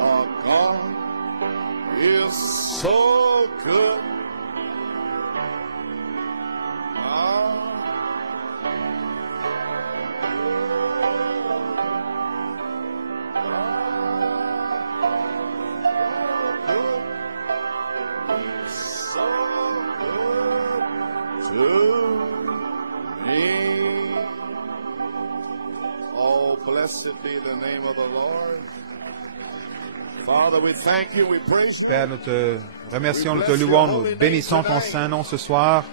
Our God is so good. Blessed be the name of the Lord. Father, we thank you, we praise you. Père, nous te remercions, nous te louons, nous bénissons ton saint nom ce soir.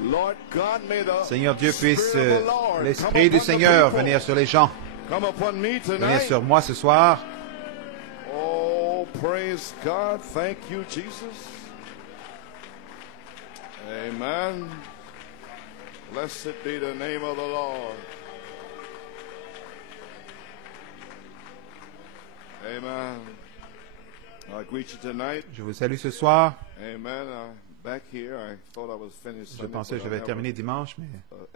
Lord God, may the Seigneur Dieu, puisse Spirit of the Lord l'Esprit du come upon the Seigneur people. venir sur les gens, Come upon me venir tonight. sur moi ce soir. Oh, praise God. Thank you, Jesus. Amen. Blessed be the name of the Lord. Amen. I greet you tonight. Je vous salue ce soir. Amen. Back here, I thought I was finished. Je pensais que je vais terminer dimanche, mais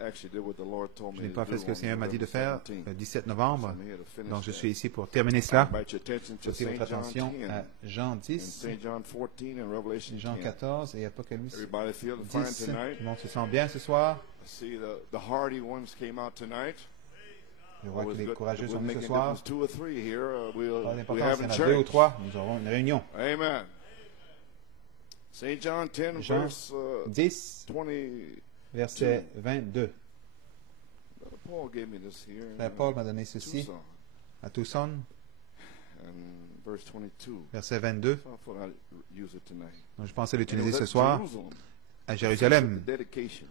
actually did what the Lord told je me n'ai to pas fait do ce que le on Seigneur m'a dit de faire November 17th. le 17 novembre. I'm here to finish Donc je that. suis ici pour terminer cela. Invite your attention to Portez votre St. John attention 10 à Jean and 10, St. John 14 and Revelation Jean 10. 14 et Apocalypse Everybody feeling fine 10. tonight? Tout le monde se sent bien ce soir. I see the hardy ones came out tonight. Je vois que Always les good. courageux It sont wouldn't venus make ce a soir. difference, 2 or 3 here. Pas We d'importance have s'il y in en a 2 ou church. 3, nous aurons une réunion. Amen. St. John 10, Jean verse 10, 20. verset 22. Paul gave me this here. Frère Paul m'a donné ceci Tucson, à Tucson, and verse 22. verset 22. So I thought I'd use it tonight. Donc, je pensais And it l'utiliser was ce at soir Jerusalem, à the Jérusalem. dedication,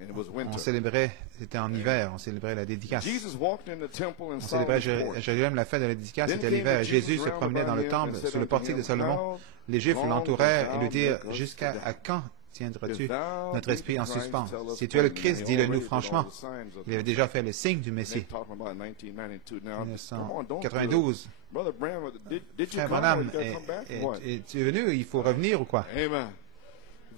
and it was On winter. célébrait, c'était en hiver, on célébrait la dédicace. Jesus walked in the temple and On saw célébrait his à court. Jérusalem la fête de la dédicace, Then c'était came l'hiver. Jesus Jésus se round promenait about dans le him temple, and said sur le unto portique him, de Salomon. How Les Juifs long l'entourèrent wilt et thou lui dirent, make us jusqu'à to die? à quand tiendras-tu If thou notre be esprit en Christ, suspens? tell us Si tu es le plainly. Christ, He dis-le already nous did franchement. all the signs of Il avait déjà fait le signe du Messie. They're talking about 1992 now. En Come on, don't 1992, Brother Branham, did you Frère come or Branham, you gotta come back? What? es-tu venu? Il faut revenir ou quoi? Amen.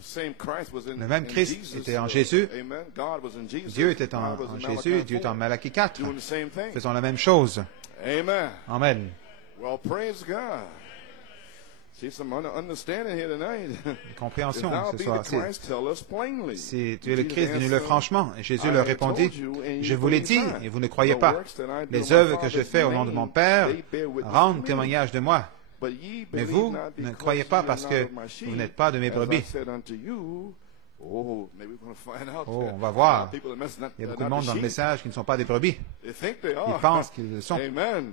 The same Christ was in, Le même in Christ Jesus. était en Jésus. Amen. God was in Jesus. Dieu était en God was in Jésus, Malachi Dieu est en 4, Malachie 4. doing the same thing. Faisons la même chose. Amen. Amen. Well, praise God. See some understanding here tonight. If Compréhension thou ce be soir. the Christ, tell us plainly. Si tu es le Jesus Christ, dis-le answered, franchement. Et Jésus I leur have répondit, told you, and je you vous l'ai believe dit, not. et vous ne croyez The pas. works that I do Les in my œuvres que je Father's fais au nom de mon name, Père they bear witness rendent to me. témoignage de moi. But ye Mais believe vous not ne because croyez ye pas are parce not que of my sheep. vous n'êtes pas de mes As I brebis. said unto you, oh, maybe we're going to find out Oh, that on va voir. people that mess- not- Il y a beaucoup not de monde the dans le sheep. message qui ne sont pas des brebis. They think they Ils are. pensent qu'ils le sont. Amen.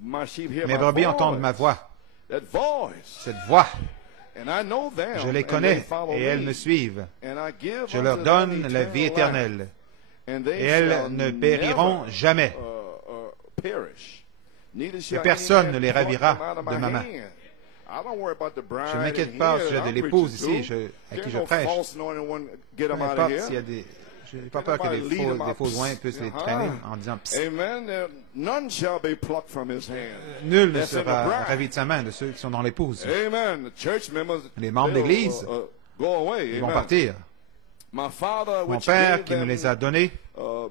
My sheep hear Mes my brebis voice. entendent ma voix. That voice. Cette voix, And I know them, je les and they connais follow et elles me. me suivent. And I give Je unto leur them donne la eternal vie life, éternelle. and they Et elles shall ne périront never, jamais. perish. Neither Et shall personne any ne man les pluck ravira them out of de my ma main. hand. I don't worry about the bride Je ne m'inquiète in pas au here sujet that de I'm l'épouse preaching ici, to. à qui There's je no prêche. false anointing one get Peu them out of importe here. s'il y a des... Je n'ai pas peur que des faux joints puissent les traîner en disant psst. Amen. None shall be plucked from his hand. Nul ne That's in the sera bride. ravi de sa main de ceux qui sont dans l'épouse. Amen. The church members, Les membres they'll, d'église, go away. Ils vont Amen. partir. My Father, Mon which Père gave qui me them, les a donnés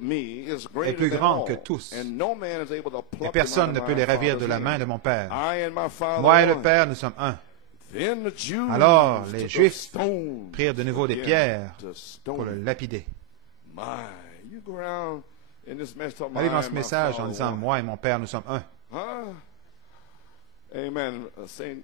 me, is est greater plus than grand all, que tous. and no man is able to pluck Et them personne out ne of peut my les ravir de Father's la main hand. de mon Père. I and my Father Moi et le one. Père, nous sommes un. Then the Jews Alors les took Juifs up stones prirent de nouveau des again pierres to stone pour le him. lapider. My, you go around in this mess talking Allez about dans I ce and my message en Father disant, one. moi et mon Père, nous sommes un. Huh? Amen. Saint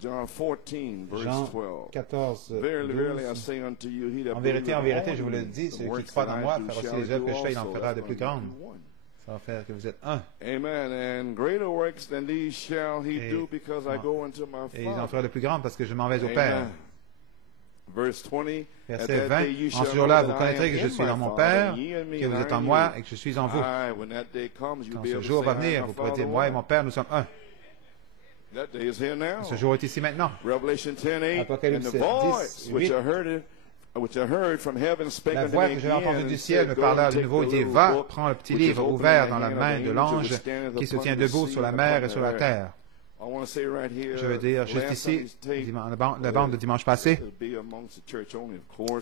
John 14, verse Jean 12. 14, Verily, verily, I 12. say unto you, he that En vérité, believeth je vous le on dis, me, celui the qui works croit that en I moi do fera shall aussi les œuvres do que je fais, il en also. fera de That's plus gonna grandes. be one. Ça va faire que vous êtes un. Amen. And greater works than these shall he Et- do because I go unto my Et ils en Father. feront de plus grandes parce que je m'en vais au Père. Amen. Verse 20. At Verset that 20. day you En shall ce know jour-là, that vous I connaîtrez am que je in suis my dans mon Father, Père, and ye in me, que vous and êtes I en in moi you. et que je suis en vous. Aye, when that day comes, you'll Quand be ce able to jour say, va I and venir, my vous pourrez Father dire, moi et one. mon Père, nous sommes un. That day is here now. Ce jour est ici maintenant. Revelation 10:8. And Apocalypse the voice 10, which 8. I heard from heaven spake La unto voix me que j'avais entendue again, du and ciel me said, Go parla and de take nouveau the et dit, little va, book prends le petit which is livre open in ouvert the dans la hand of main the de angel l'ange which standeth qui se upon tient the debout sea sur la and mer upon et the sur la earth. terre. Je veux dire, juste ici, la bande de dimanche passé,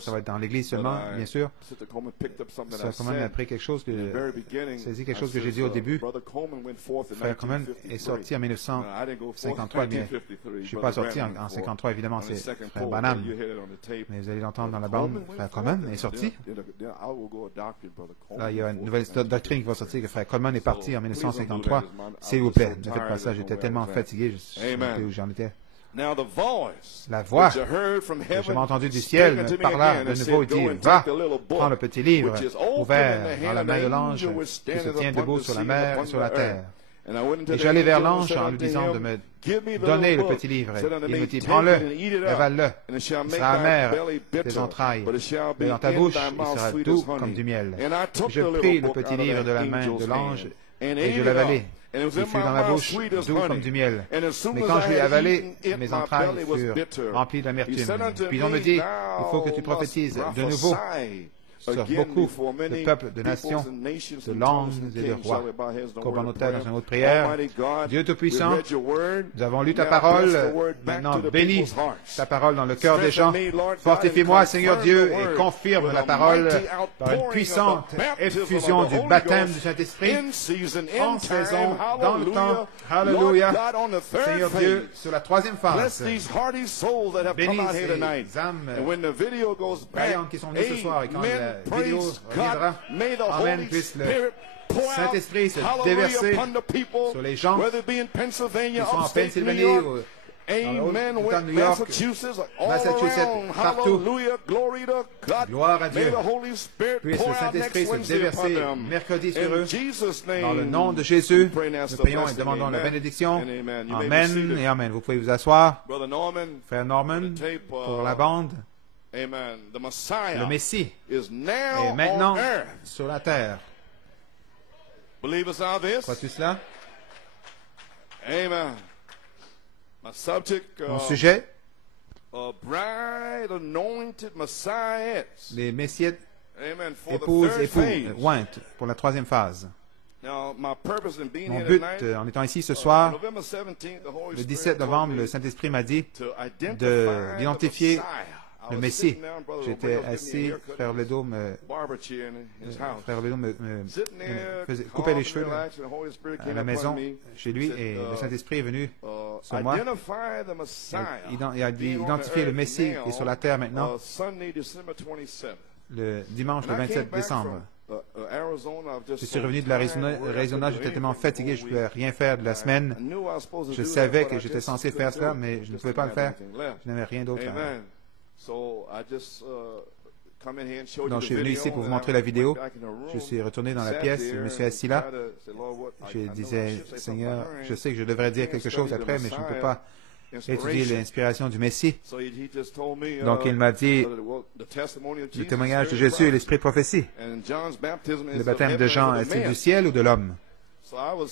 ça va être dans l'église seulement, bien sûr. Frère Coleman a pris quelque chose saisi quelque chose que j'ai dit au début. Frère Coleman est sorti en 1953, mais je ne suis pas sorti en 53, évidemment, c'est Frère Branham. Mais vous allez l'entendre dans la bande, Frère Coleman est sorti. Là, il y a une nouvelle doctrine qui va sortir, que Frère Coleman est parti en 1953. S'il vous plaît, ne faites pas ça, j'étais tellement fatigué, je sais où j'en étais. La voix que j'avais entendue du ciel me parla de nouveau et dit, va, prends le petit livre ouvert dans la main de l'ange qui se tient debout sur la mer et sur la terre. Et j'allais vers l'ange en lui disant de me donner le petit livre. Il me dit, prends-le, avale-le. Il sera amer tes entrailles, mais dans ta bouche, il sera doux comme du miel. Je pris le petit livre de la main de l'ange et je l'avalai. Il fut dans ma bouche doux comme du miel. Mais quand je l'ai avalé, mes entrailles furent remplies d'amertume. Puis on me dit, il faut que tu prophétises de nouveau sur beaucoup de peuples, de nations, de langues et de rois. Corbanotel dans une autre prière. Dieu Tout-Puissant, nous avons lu ta parole, maintenant bénis ta parole dans le cœur des gens. Fortifie-moi, Seigneur Dieu, et confirme la parole par une puissante effusion du baptême du Saint-Esprit en saison, dans le temps. Alléluia. Seigneur Dieu, sur la troisième phase, bénis ces âmes vaillantes qui sont venues ce soir et quand la vidéo reviendra, Amen, puisse le Saint-Esprit se déverser sur les gens qui sont en Pennsylvanie ou dans l'État de New York, Massachusetts, partout. Gloire à Dieu. Puisse le Saint-Esprit se déverser mercredi sur eux. Dans le nom de Jésus, nous prions et demandons la bénédiction. Amen et Amen. Vous pouvez vous asseoir. Frère Norman, pour la bande. Le Messie est maintenant sur la terre. Crois-tu cela? Amen. Mon sujet, les messiettes, épouses, époux, ointes, pour la troisième phase. Mon but en étant ici ce soir, le 17 novembre, le Saint-Esprit m'a dit d'identifier le Messie. J'étais assis, Frère Ledo me coupait les cheveux à la maison chez lui et le Saint-Esprit est venu sur moi. Il a identifié le Messie qui est sur la terre maintenant, le dimanche le 27 décembre. Je suis revenu de l'Arizona, j'étais tellement fatigué, je ne pouvais rien faire de la semaine. Je savais que j'étais censé faire cela, mais je ne pouvais pas le faire. Je n'avais rien d'autre à faire. Donc, je suis venu ici pour vous montrer la vidéo. Je suis retourné dans la pièce, je me suis assis là. Je disais, Seigneur, je sais que je devrais dire quelque chose après, mais je ne peux pas étudier l'inspiration du Messie. Donc, il m'a dit le témoignage de Jésus et l'esprit de prophétie. Le baptême de Jean, est-il du ciel ou de l'homme? Donc,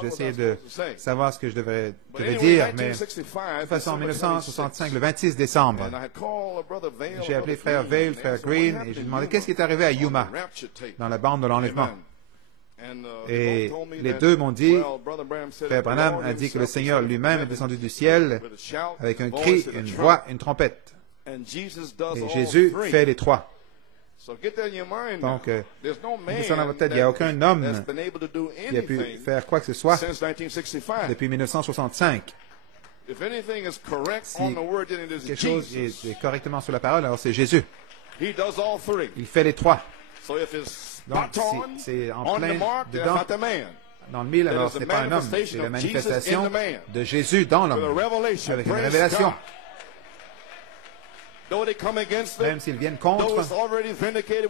j'essayais de savoir ce que je devais dire, mais de toute façon, en 1965, le 26 décembre, j'ai appelé Frère Vail, Frère Green, et j'ai demandé qu'est-ce qui est arrivé à Yuma, dans la bande de l'enlèvement. Et les deux m'ont dit, Frère Branham a dit que le Seigneur lui-même est descendu du ciel avec un cri, une voix, une trompette. Et Jésus fait les trois. Donc, mettez ça dans votre tête, il n'y a aucun homme qui a pu faire quoi que ce soit depuis 1965. Si quelque chose est correctement sur la parole, alors c'est Jésus. Il fait les trois. Donc, c'est en plein dedans, dans le mille, alors ce n'est pas un homme, c'est la manifestation de Jésus dans l'homme, avec une révélation. Même s'ils viennent contre, même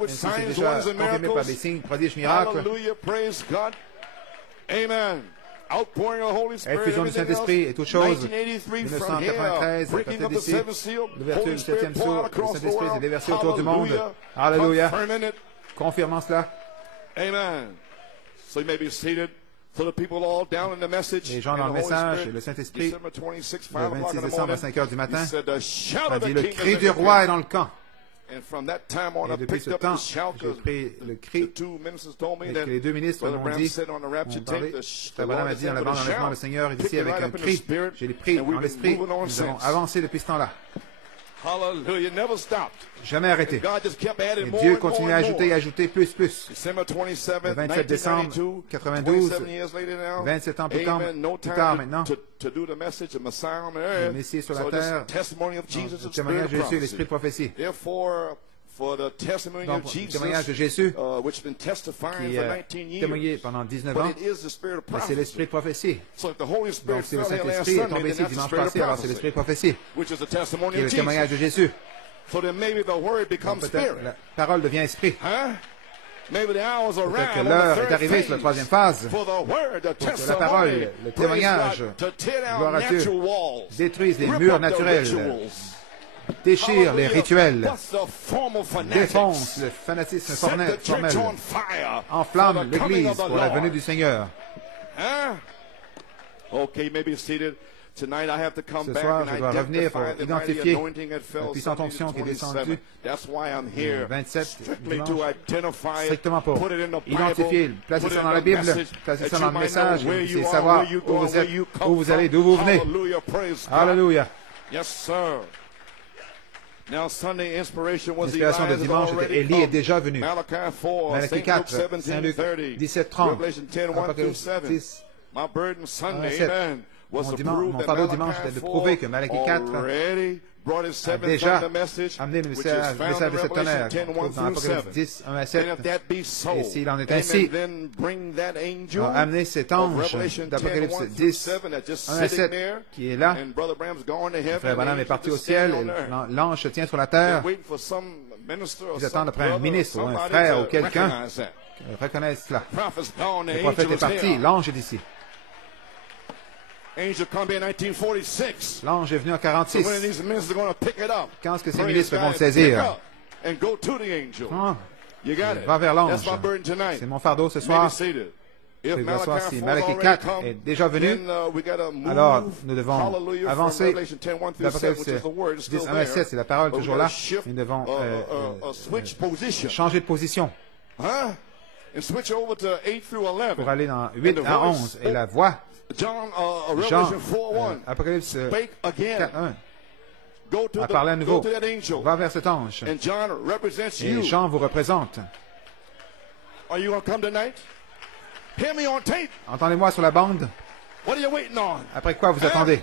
si c'est déjà confirmé par des signes, prodiges, miracles, effusion du Saint-Esprit et toutes choses. 1993, à partir d'ici, l'ouverture du septième sceau, le Saint-Esprit s'est déversé autour du monde. Alléluia. Confirmant cela. Amen. So you may be seated. Les gens dans le message, le Saint-Esprit, le 26 décembre à 5 heures du matin, a dit, le cri du roi est dans le camp. Et depuis ce temps, j'ai pris le cri. Et que les deux ministres m'ont dit, Frère Branham a dit dans la bande d'enlèvement, le Seigneur est ici avec un cri. Je l'ai pris dans l'esprit. Nous avons avancé depuis ce temps-là. Jamais arrêté. Et Dieu continue à ajouter et ajouter plus. Le 27 décembre 92, 27 ans plus tard maintenant, le Messie sur la terre, le témoignage de Jésus et l'esprit de prophétie. Donc, le témoignage de Jésus, qui a témoigné pendant 19 ans, mais c'est l'esprit de prophétie. Donc, si le Saint-Esprit est tombé ici dimanche passé, alors c'est l'esprit de prophétie, qui est le témoignage de Jésus. Donc, peut-être la parole devient esprit. Peut-être que l'heure est arrivée sur la troisième phase pour que la parole, le témoignage, gloire à Dieu, détruise les murs naturels, déchire les rituels, défonce le fanatisme formel, enflamme l'Église pour la venue du Seigneur. Ce soir, je dois revenir pour identifier la puissante onction qui est descendue le 27 dimanche, strictement pour identifier, placer ça dans la Bible, placer ça dans le message, et savoir où vous êtes, où vous allez, d'où vous venez. Alléluia. L'inspiration de dimanche était Élie est déjà venu. Malachie 4, Saint-Luc 17, 30, Apocalypse 10, 7. Mon fardeau dimanche était de prouver que Malachie 4 a déjà amené le message de cette tonnerre dans Apocalypse 10, 1 à 7. Et s'il en est ainsi, a amené cet ange d'Apocalypse 10, 1 à 7, qui est là. Frère Branham est parti au ciel, et l'ange se tient sur la terre. Ils attendent après un ministre ou un frère ou quelqu'un qui reconnaisse cela. Le prophète est parti, l'ange est ici. L'ange est venu en 46. Quand est-ce que ces ministres vont le saisir? Va vers l'ange. C'est mon fardeau ce soir. Si Malachie 4 est déjà venu, alors nous devons avancer. L'Apocalypse 10, 1 à 7, c'est la parole toujours là. Nous devons changer de position pour aller dans 8 à 11. Et la voix Jean, Apocalypse 4, 1, a parlé à nouveau. Va vers cet ange. Et Jean vous représente. Entendez-moi sur la bande. Après quoi vous attendez?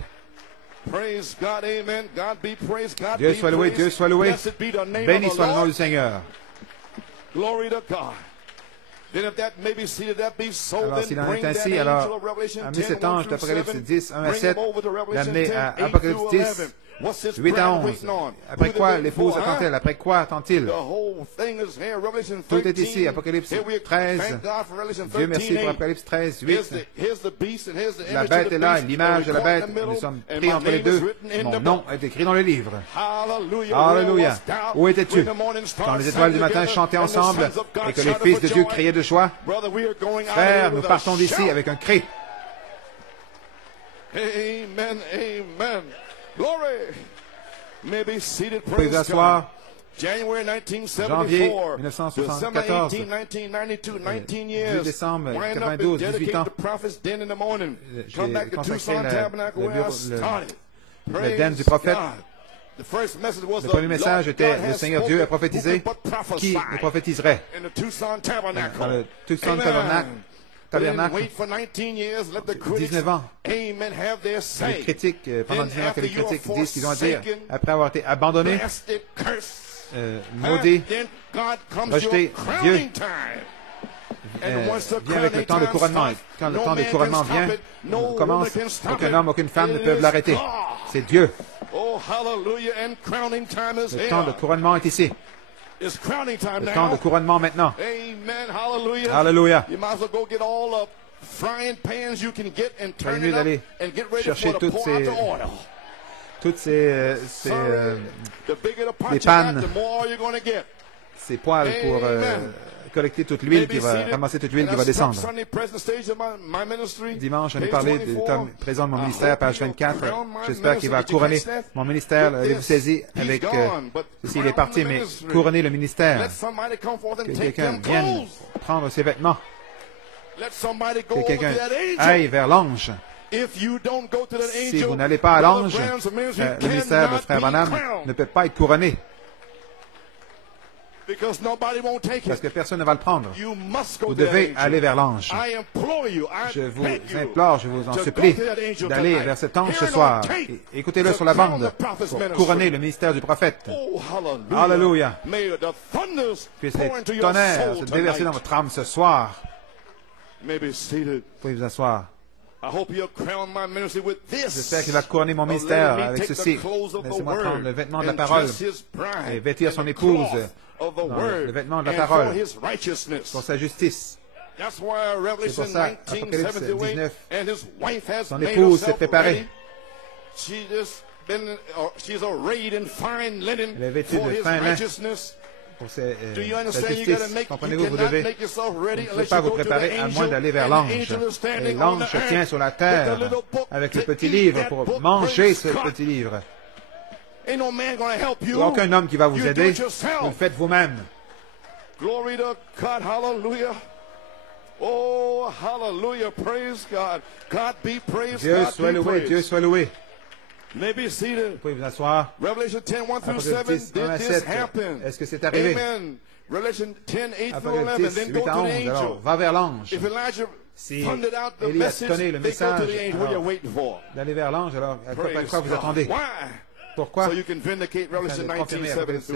Dieu soit loué, Dieu soit loué. Béni soit le nom du Seigneur. Alors, s'il en est ainsi, alors, amenez cet ange d'Apocalypse 10, 1 à 7, l'amener à Apocalypse 10, 8 à 11. Après quoi l'épouse attend-elle? Après quoi attend-il? Tout est ici, Apocalypse 13. Dieu merci pour Apocalypse 13, 8. La bête est là, l'image de la bête. Nous sommes pris entre les deux. Mon nom est écrit dans le livre. Alléluia. Où étais-tu quand les étoiles du matin chantaient ensemble et que les fils de Dieu criaient de joie? Frère, nous partons d'ici avec un cri. Amen, amen. Glory. Maybe seated, Vous pouvez vous asseoir. Janvier Janvier 1974, 2 décembre 92, 18 ans, j'ai consacré le den du prophète. Le premier message était « Le Seigneur Dieu a prophétisé, qui le prophétiserait ?» Dans le Tucson Tabernacle, 19 ans. Les critiques, pendant 19 ans que les critiques disent qu'ils ont à dire, après avoir été abandonnés, maudits, rejetés, Dieu vient avec le temps de couronnement. Quand le temps de couronnement vient, commence, aucun homme, aucune femme ne peuvent l'arrêter. C'est Dieu. Le temps de couronnement est ici. Le temps de couronnement maintenant. Alléluia. C'est mieux d'aller chercher toutes ces les pannes, ces poils pour collecter toute l'huile, qui va ramasser toute l'huile qui va descendre. Dimanche, j'en ai parlé du tome présent de mon ministère, page 24. J'espère qu'il va couronner mon ministère. Avez-vous saisi avec ceci, il est parti, mais couronner le ministère. Que quelqu'un vienne prendre ses vêtements. Que quelqu'un aille vers l'ange. Si vous n'allez pas à l'ange, le ministère de Frère Branham ne peut pas être couronné. Parce que personne ne va le prendre. Vous devez aller vers l'ange. Je vous implore, je vous en supplie, d'aller vers cet ange ce soir. Écoutez-le sur la bande pour couronner le ministère du prophète. Alléluia. Puisse les tonnerres se déverser dans votre âme ce soir. Vous pouvez vous asseoir. J'espère qu'il va couronner mon ministère avec ceci. Laissez-moi prendre le vêtement de la parole et vêtir son épouse dans le vêtement de la parole pour sa justice. C'est pour ça, Apocalypse 19, son épouse s'est préparée. Elle est vêtue de fin lin pour sa justice. Comprenez-vous, vous devez ne pouvez pas vous préparer à moins d'aller vers l'ange. Et l'ange se tient sur la terre avec le petit livre pour manger ce petit livre. Il n'y a aucun homme qui va vous aider. Vous le faites vous-même. Dieu soit loué, Dieu soit loué. Vous pouvez vous asseoir. Apocalypse 10, 1 à 7. Est-ce que c'est arrivé? Apocalypse 10, 8 à 11. Alors, va vers l'ange. Si Élie a donné le message d'aller vers l'ange, alors à quoi vous attendez? Pourquoi? Afin de confirmer Apocalypse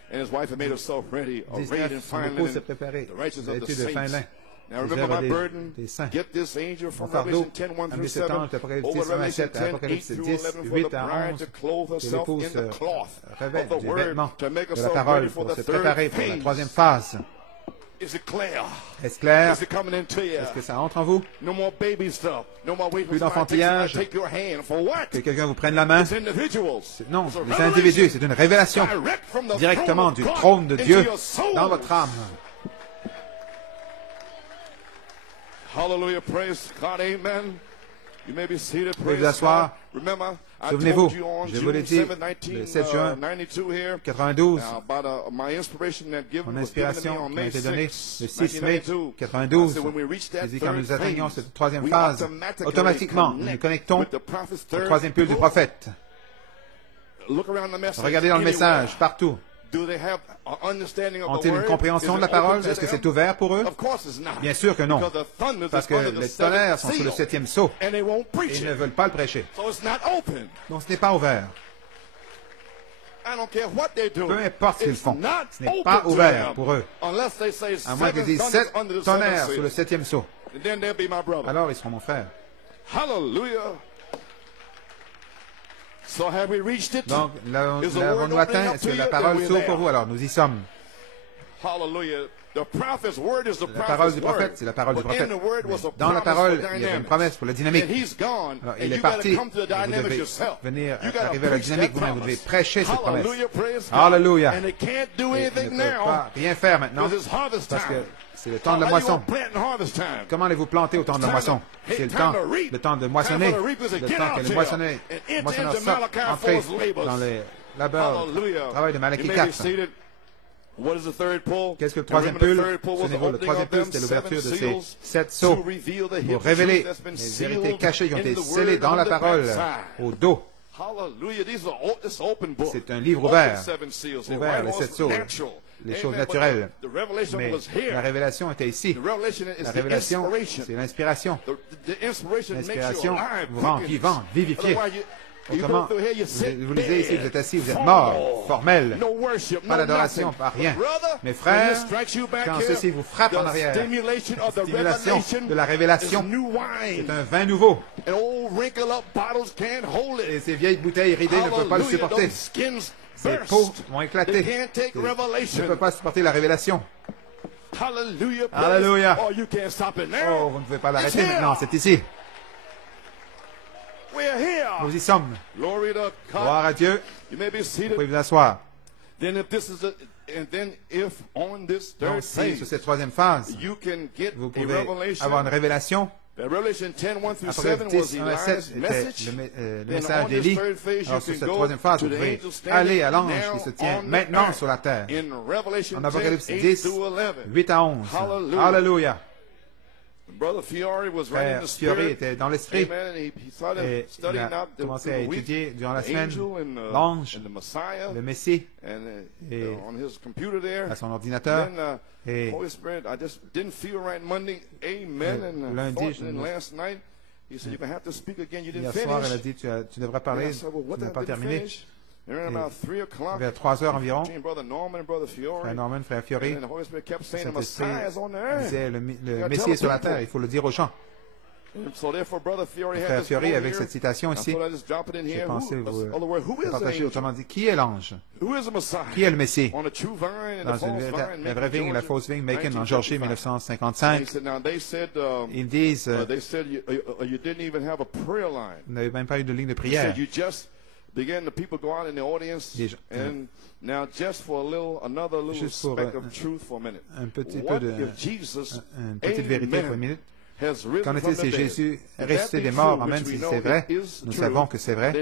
19, son épouse s'est préparée, vêtue de fin lin. Les œuvres des saints. Mon fardeau, amenez cet ange d'Apocalypse 10, 1 à 7, à Apocalypse 10, 8 à 11, que l'épouse se revête du vêtement de la parole pour se préparer pour la troisième phase. Est-ce clair? Est-ce que ça entre en vous? Plus d'enfantillage. Que quelqu'un vous prenne la main. Non, les individus, c'est une révélation directement du trône de Dieu dans votre âme. Hallelujah, praise God, amen. You may be seated. Vous pouvez vous asseoir. Souvenez-vous, je vous l'ai dit, le 7 juin 92, mon inspiration m'a été donnée le 6 mai 92. J'ai dit quand nous atteignons cette troisième phase, automatiquement, nous nous connectons au troisième pull du prophète. Regardez dans le message, partout. Ont-ils une compréhension de la parole? Est-ce que c'est ouvert pour eux? Bien sûr que non. Parce que les tonnerres sont sous le septième sceau et ils ne veulent pas le prêcher. Donc ce n'est pas ouvert. Peu importe ce qu'ils font, ce n'est pas ouvert pour eux. À moins qu'ils disent 7 tonnerres sous le septième sceau. Alors ils seront mon frère. Hallelujah. Donc, l'avons-nous atteint? Est-ce que la parole s'ouvre pour vous? Alors, nous y sommes. La parole du prophète, c'est la parole du prophète. Dans la parole, il y avait une promesse pour la dynamique. Alors, il est parti. Vous devez venir arriver à la dynamique vous-même. Vous devez prêcher cette promesse. Alléluia. Et il ne peut pas rien faire maintenant parce que c'est le temps de la moisson. Comment allez-vous planter au temps de la moisson? C'est le temps de moissonner, le temps que les moissonneurs sortent, entrer dans les labeurs, le travail de Malachie 4. Qu'est-ce que le troisième pull? Le troisième pull, c'était l'ouverture de ces 7 sceaux pour révéler les vérités cachées qui ont été scellées dans la parole au dos. C'est un livre ouvert, les 7 sceaux, les choses naturelles. Mais la révélation était ici. La révélation, c'est l'inspiration. L'inspiration vous rend vivant, vivifié. Autrement, vous lisez ici, vous êtes assis, vous êtes mort, formel, pas d'adoration, pas rien. Mes frères, quand ceci vous frappe en arrière, la stimulation de la révélation, c'est un vin nouveau. Et ces vieilles bouteilles ridées ne peuvent pas le supporter. Ces peaux vont éclater. Ils ne peuvent pas supporter la révélation. Alléluia. Oh, vous ne pouvez pas l'arrêter maintenant, c'est ici. Nous y sommes. Gloire à Dieu. Vous pouvez vous asseoir. Donc, si sur cette troisième phase, vous pouvez avoir une révélation, Apocalypse 10, 1 à 7 était le message d'Élie. Alors, sur cette troisième phase, vous pouvez aller à l'ange qui se tient maintenant sur la terre. En Apocalypse 10, 8 à 11. Alléluia. Frère Fiori était dans l'esprit et il a commencé à étudier durant la semaine l'ange, le Messie, et à son ordinateur. Et lundi, hier soir, elle a dit, tu devrais parler, tu n'as pas terminé. Vers 3 heures environ, frère Norman, frère Fiori, Saint-Esprit disait le Messie est sur la terre, il faut le dire aux gens. Frère Fiori, avec cette citation ici, j'ai pensé vous partager autrement dit, qui est l'ange? Qui est le Messie? Dans la vraie vigne et la fausse vigne, Macon, en Georgie, 1955, ils disent, vous n'avez même pas eu de ligne de prière. Began the people go out in the audience, and now just for another little speck of truth for a minute. Un petit peu de, une petite vérité pour une minute. Qu'en est-il si Jésus est ressuscité des morts, amen, si c'est vrai, nous savons que c'est vrai,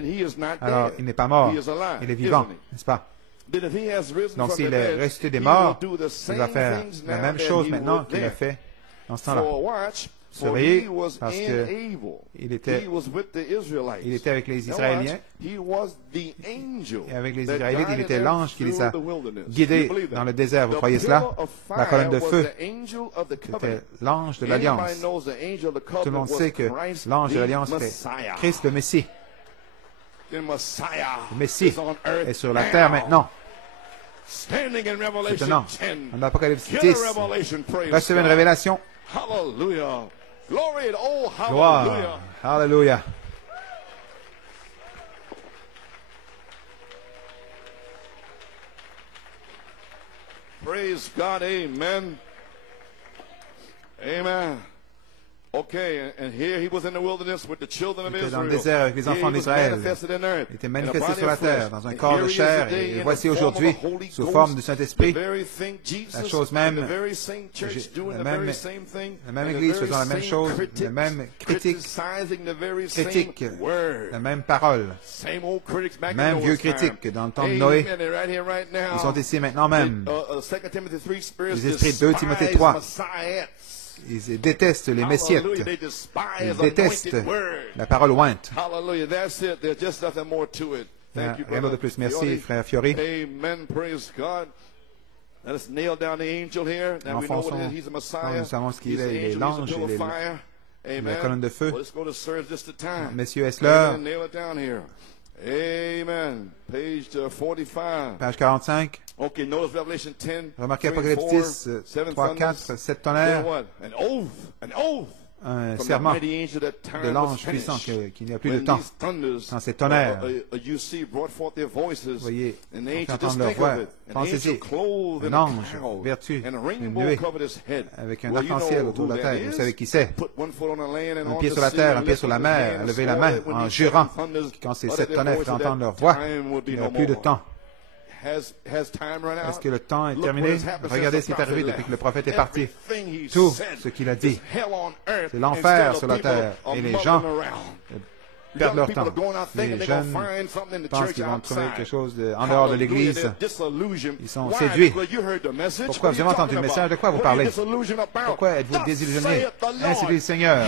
alors il n'est pas mort, il est vivant, n'est-ce pas? Donc s'il est ressuscité des morts, il va faire la même chose maintenant qu'il a fait dans ce temps-là. Surveillez, parce qu'il était avec les Israéliens, et avec les Israélites, il était l'ange qui les a guidés dans le désert. Vous croyez cela? La colonne de feu, c'était l'ange de l'Alliance. Tout le monde sait que l'ange de l'Alliance est Christ le Messie. Le Messie est sur la terre maintenant. Maintenant, en Apocalypse 10, recevez une révélation. Hallelujah. Glory and oh, Gloire. hallelujah. Hallelujah. Praise God. Amen. Amen. Okay, and here he was in the wilderness with the children of Israel. Dans le désert avec les enfants d'Israël. Il était manifesté sur la terre dans un corps de chair. Et voici aujourd'hui, sous forme du Saint-Esprit, la chose même, la même Église faisant la même chose, la même critique, la même parole, même vieux critiques que dans le temps de Noé. Ils sont ici maintenant même. Les esprits de 2 Timothée 3. Ils détestent les messiettes. Ils détestent la parole ointe. Rien de plus. Merci, frère Fiori. Enfonçons, nous savons ce qu'il est. Il est l'ange, il est la colonne de feu. Messieurs, est-ce l'heure? Amen. Page 45. Okay, notice Revelation 10. Remarquez Apocalypse 10, 3, 4, 7 tonnerres. Un serment de l'ange puissant qu'il n'y a plus de temps. Dans ces tonnerres, vous voyez, on peut entendre leur voix. Pensez-y, un ange vertu, une nuée, avec un arc-en-ciel autour de la tête. Vous savez qui c'est? Un pied sur la terre, un pied sur la mer, à lever la main en jurant. Quand ces 7 tonnerres font entendre leur voix, il n'y aura plus de temps. Est-ce que le temps est terminé? Regardez ce qui est arrivé depuis que le prophète est parti. Tout ce qu'il a dit, c'est l'enfer sur la terre. Et les gens perdent leur temps. Les jeunes pensent qu'ils vont trouver quelque chose en dehors de l'Église. Ils sont séduits. Pourquoi? Vous avez entendu le message? De quoi vous parlez? Pourquoi êtes-vous désillusionnés? Ainsi dit le Seigneur.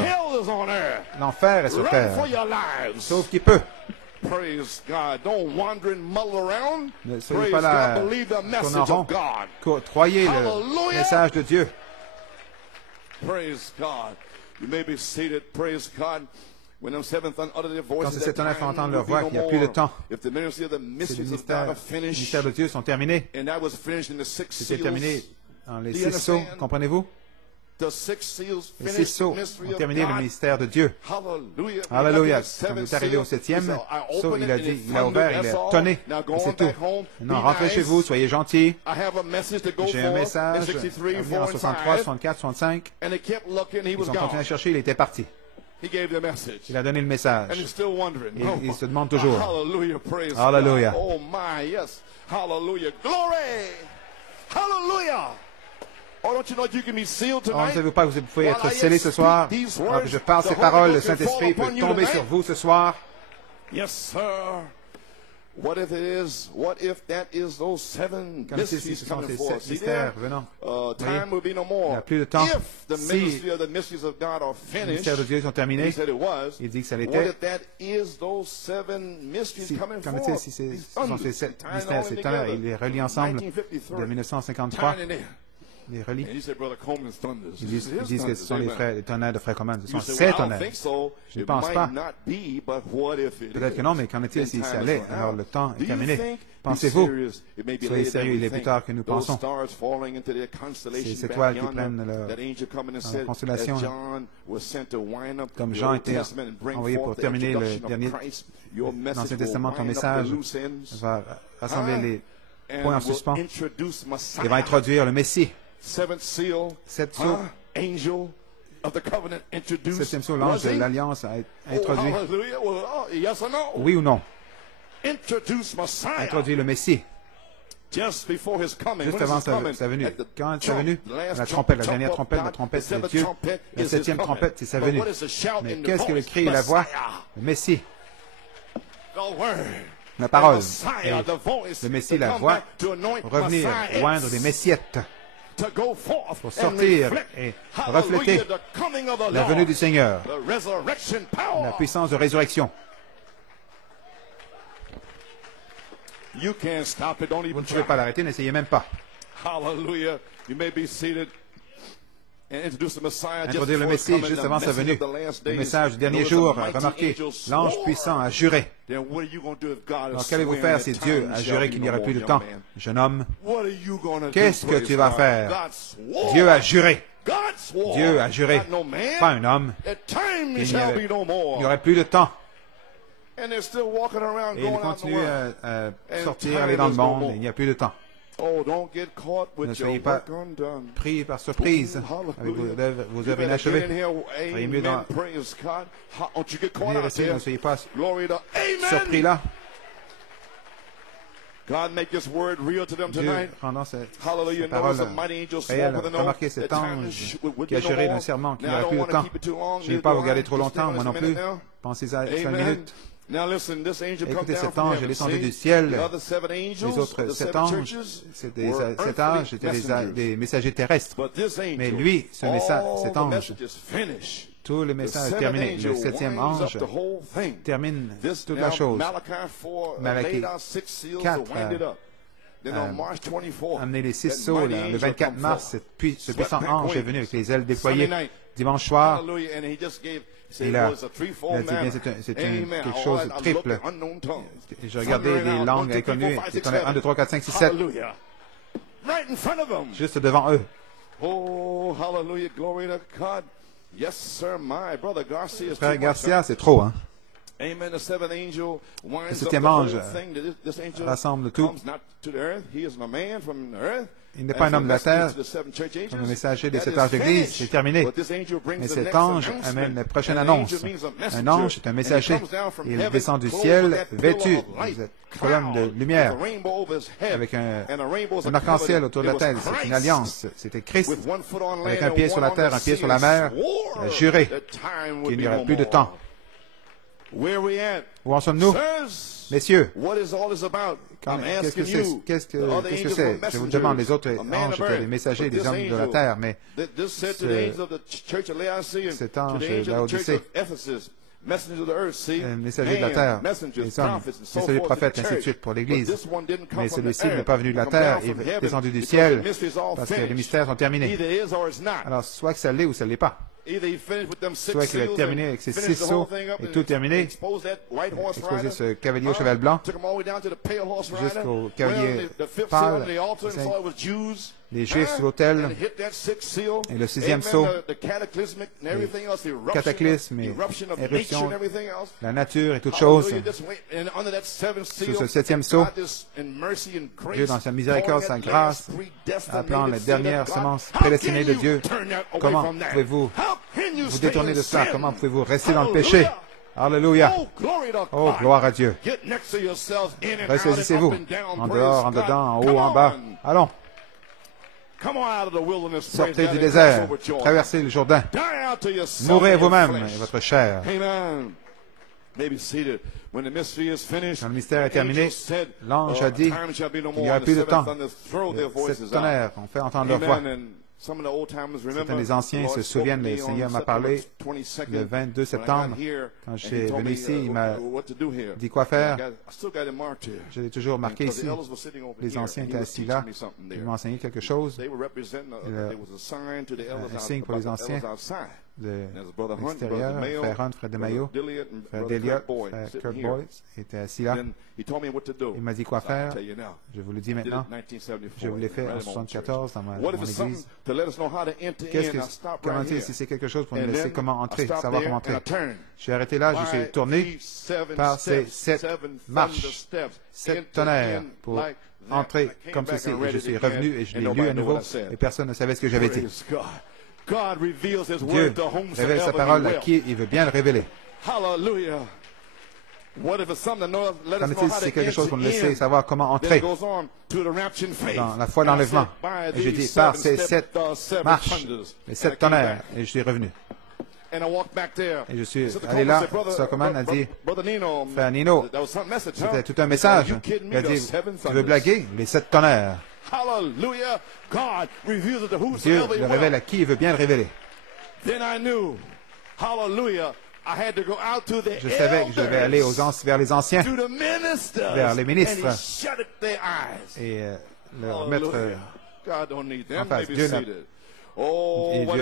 L'enfer est sur terre. Sauf qui peut. Praise God. Don't wander and muddle around. Ne soyez pas là, tourne en rond. Croyez le message de Dieu. Praise God. You may be seated. Praise God. When them seventh uttered their voices, quand ces 7 tonnerres font entendre leur voix, qu'il n'y a plus de temps. Si les mystères de Dieu sont terminés. C'était terminé dans les 6 sceaux, comprenez-vous? Les 6 sceaux ont terminé le mystère de Dieu. Alléluia. Quand il est arrivé au 7e sceau, il a dit, il a ouvert, il a tonné, et c'est tout. Maintenant, rentrez chez vous, soyez gentils. J'ai un message en 63, 64, 65. Ils ont continué à chercher, il était parti. Il a donné le message. Et il se demande toujours. Alléluia. Oh my, yes. Hallelujah. Glory. Hallelujah. Oh, don't you know you can be sealed tonight? Ne savez-vous pas que vous pouvez être scellé ce soir? Alors que je parle ces paroles, le Saint-Esprit peut tomber sur vous ce soir. Yes, sir. What if it is? What if that is those seven mysteries coming forth? See there? Time will be no more. Il n'y a plus de temps. If the ministry of the mysteries of God are Les finished, mystères de Dieu sont terminés. he said it was. Il dit que ça What l'était. if that is those seven mysteries coming forth? Si ce sont ces sept mystères, ces tonnerres, il les relie ensemble de 1953. Les relie. Ils disent que ce sont les tonnerres de Frère Coleman. Ce sont ces tonnerres. Je ne pense pas. Peut-être que non, mais qu'en est-il si ça allait? Alors le temps est terminé. Pensez-vous? Soyez sérieux, il est plus tard que nous pensons. Ces étoiles qui prennent leur constellation, comme Jean était envoyé pour terminer le dernier dans l'Ancien Testament, ton message va rassembler les points en suspens et va introduire le Messie. Sept sceaux. Septième sceau, l'ange de l'Alliance a introduit. Oui ou non? Introduit le Messie. Juste avant sa venue. Quand sa venue? La trompette, la dernière trompette, la trompette de Dieu. La septième trompette, c'est sa venue. Mais qu'est-ce que le cri et la voix? Le Messie. La parole. Et le Messie, la voix, revenir, oindre des messiettes. Pour sortir et refléter la venue du Seigneur, la puissance de résurrection. Vous ne pouvez pas l'arrêter, n'essayez même pas. Hallelujah. You may be seated. Introduire le Messie juste avant sa venue. Le message du dernier jour, remarquez, l'ange puissant a juré. Alors qu'allez-vous faire si Dieu a juré qu'il n'y aurait plus de temps? Jeune homme, qu'est-ce que tu vas faire? Dieu a juré. Dieu a juré, pas un homme, qu'il n'y aurait plus de temps. Et il continue à sortir, aller dans le monde, et il n'y a plus de temps. Ne soyez pas pris par surprise avec vos œuvres inachevées. Soyez mieux dans... Ne soyez pas surpris là. Dieu rendant cette parole réelle. Remarquez cet ange qui a juré d'un serment qu'il n'y aura plus de temps. Je ne vais pas vous garder trop longtemps, moi non plus. Pensez à 5 minutes. Écoutez, cet ange est descendu du ciel. Les autres 7 anges, c'était des messagers terrestres. Mais lui, cet ange, tout le message est terminé. Le 7e ange termine toute la chose. Malachie 4 a amené les 6 sceaux. Le 24 mars, ce puissant ange est venu avec les ailes déployées. Dimanche soir, il a dit bien c'est quelque chose de triple. J'ai regardé des langues inconnues. C'est 1, 2, 3, 4, 5, 6, 7. Juste devant eux. Oh, hallelujah, glory to God. Yes, sir, my brother Garcia. Frère Garcia, c'est trop, hein? Le 7e ange rassemble tout. Il n'est pas un homme de la terre, comme le messager des 7 anges d'église, c'est terminé. Mais cet ange amène la prochaine annonce. Un ange est un messager. Il descend du ciel vêtu d'une colonne de lumière, avec un arc-en-ciel autour de la tête. C'est une alliance. C'était Christ, avec un pied sur la terre, un pied sur la mer. Il a juré qu'il n'y aurait plus de temps. Où en sommes-nous? Messieurs, qu'est-ce que c'est? Je vous demande, les autres anges étaient les messagers des hommes de la terre, mais cet ange de Laodicée, messager de la terre, les hommes, messagers prophètes, ainsi de suite pour l'Église. Mais celui-ci n'est pas venu de la terre, il est descendu du ciel, parce que les mystères sont terminés. Alors, soit que ça l'est ou ça ne l'est pas. Soit qu'il a terminé avec ses 6 sceaux et tout terminé, exposé ce cavalier au cheval blanc jusqu'au cavalier pâle, les Juifs sur l'autel, et le 6e sceau, les cataclysmes et éruptions, la nature et toutes choses. Sous ce 7e sceau, Dieu, dans sa miséricorde, sa grâce, appelant la dernière semence prédestinée de Dieu, comment pouvez-vous vous détourner de cela? Comment pouvez-vous rester dans le péché? Alléluia. Oh, gloire à Dieu. Ressaisissez-vous. En dehors, en dedans, en haut, en bas. Allons. Sortez du désert, traversez le Jourdain. Mourrez vous-même et votre chair. Quand le mystère est terminé, l'ange a dit qu'il n'y aura plus de temps. Cette tonnerre, on fait entendre leur voix. Certains des anciens se souviennent, le Seigneur m'a parlé le 22 septembre. Quand je suis venu ici, il m'a dit quoi faire. Je l'ai toujours marqué ici. Les anciens étaient assis là. Ils m'ont enseigné quelque chose. Un signe pour les anciens de l'extérieur. Frère Hunt, frère DeMayo, frère Deliot, frère Kurt Boyd étaient assis là. Il m'a dit quoi faire. Je vous le dis maintenant. Je vous l'ai fait en 1974 dans mon église. Comment dire si c'est quelque chose pour nous laisser comment entrer, savoir comment entrer. Je suis arrêté là, je suis tourné par ces 7 marches, 7 tonnerres pour entrer comme ceci. Et je suis revenu et je l'ai lu à nouveau et personne ne savait ce que j'avais dit. Dieu révèle sa parole à qui il veut bien le révéler. Qu'en est-il si c'est quelque chose pour nous laisser savoir comment entrer dans la foi de l'enlèvement? Et j'ai dit, par ces 7 marches, les 7 tonnerres, et je suis revenu. Et je suis allé là, Sokoman a dit, frère Nino, c'était tout un message. Il a dit, tu veux blaguer? Les 7 tonnerres. Dieu le révèle à qui il veut bien le révéler. Je savais que je devais aller vers les anciens, vers les ministres, et leur mettre en face. Dieu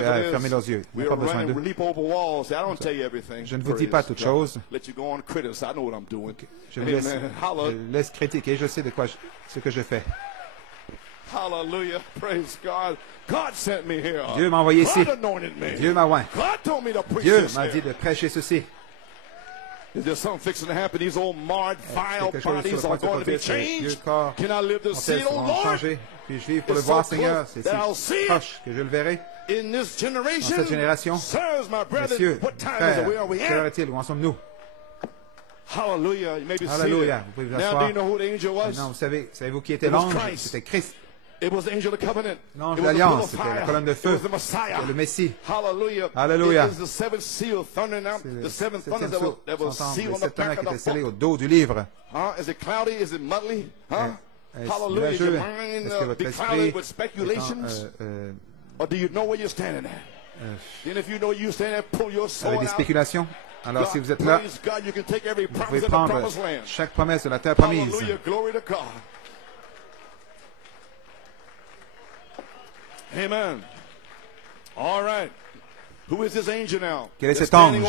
a fermé leurs yeux. Il n'a pas besoin d'eux. Je ne vous dis pas toutes choses. Je vous laisse critiquer. Je sais de quoi ce que je fais. Hallelujah, praise God. God sent me here. Dieu m'a envoyé ici. God anointed me. Dieu m'a oint. God told me to preach Dieu this m'a here. dit de prêcher ceci. Is there something fixing to happen? These old marred, vile bodies are going to be changed. Can I live to see it, oh Lord? Puis-je vivre pour le voir, Seigneur? C'est si proche que je le verrai. In this generation, dans cette génération, sirs, my brethren, messieurs, what time frères, is it? Where are we quelle heure at? est-il? Où en sommes-nous? Hallelujah. You may be Alléluia. Vous pouvez vous asseoir. Now, do you know who the angel was? Maintenant, savez-vous qui était l'ange? C'était Christ. It was the angel of the covenant. L'ange d'alliance, c'était la colonne de feu. C'était le Messie. Alléluia. It is the seventh seal thundering out. The seventh thunder that was sealed on the back of the scellé au dos du livre. Is it cloudy? Is it muddy? Hallelujah. Is your mind be clouded with speculations? Or do you know where you're standing at? And if you know where you're standing at, pull your sword avec des out. spéculations. Alors si vous êtes là, vous pouvez prendre chaque promesse de la terre promise. Hallelujah. Glory to God. Amen. All right. Who is this angel now? Quel est cet ange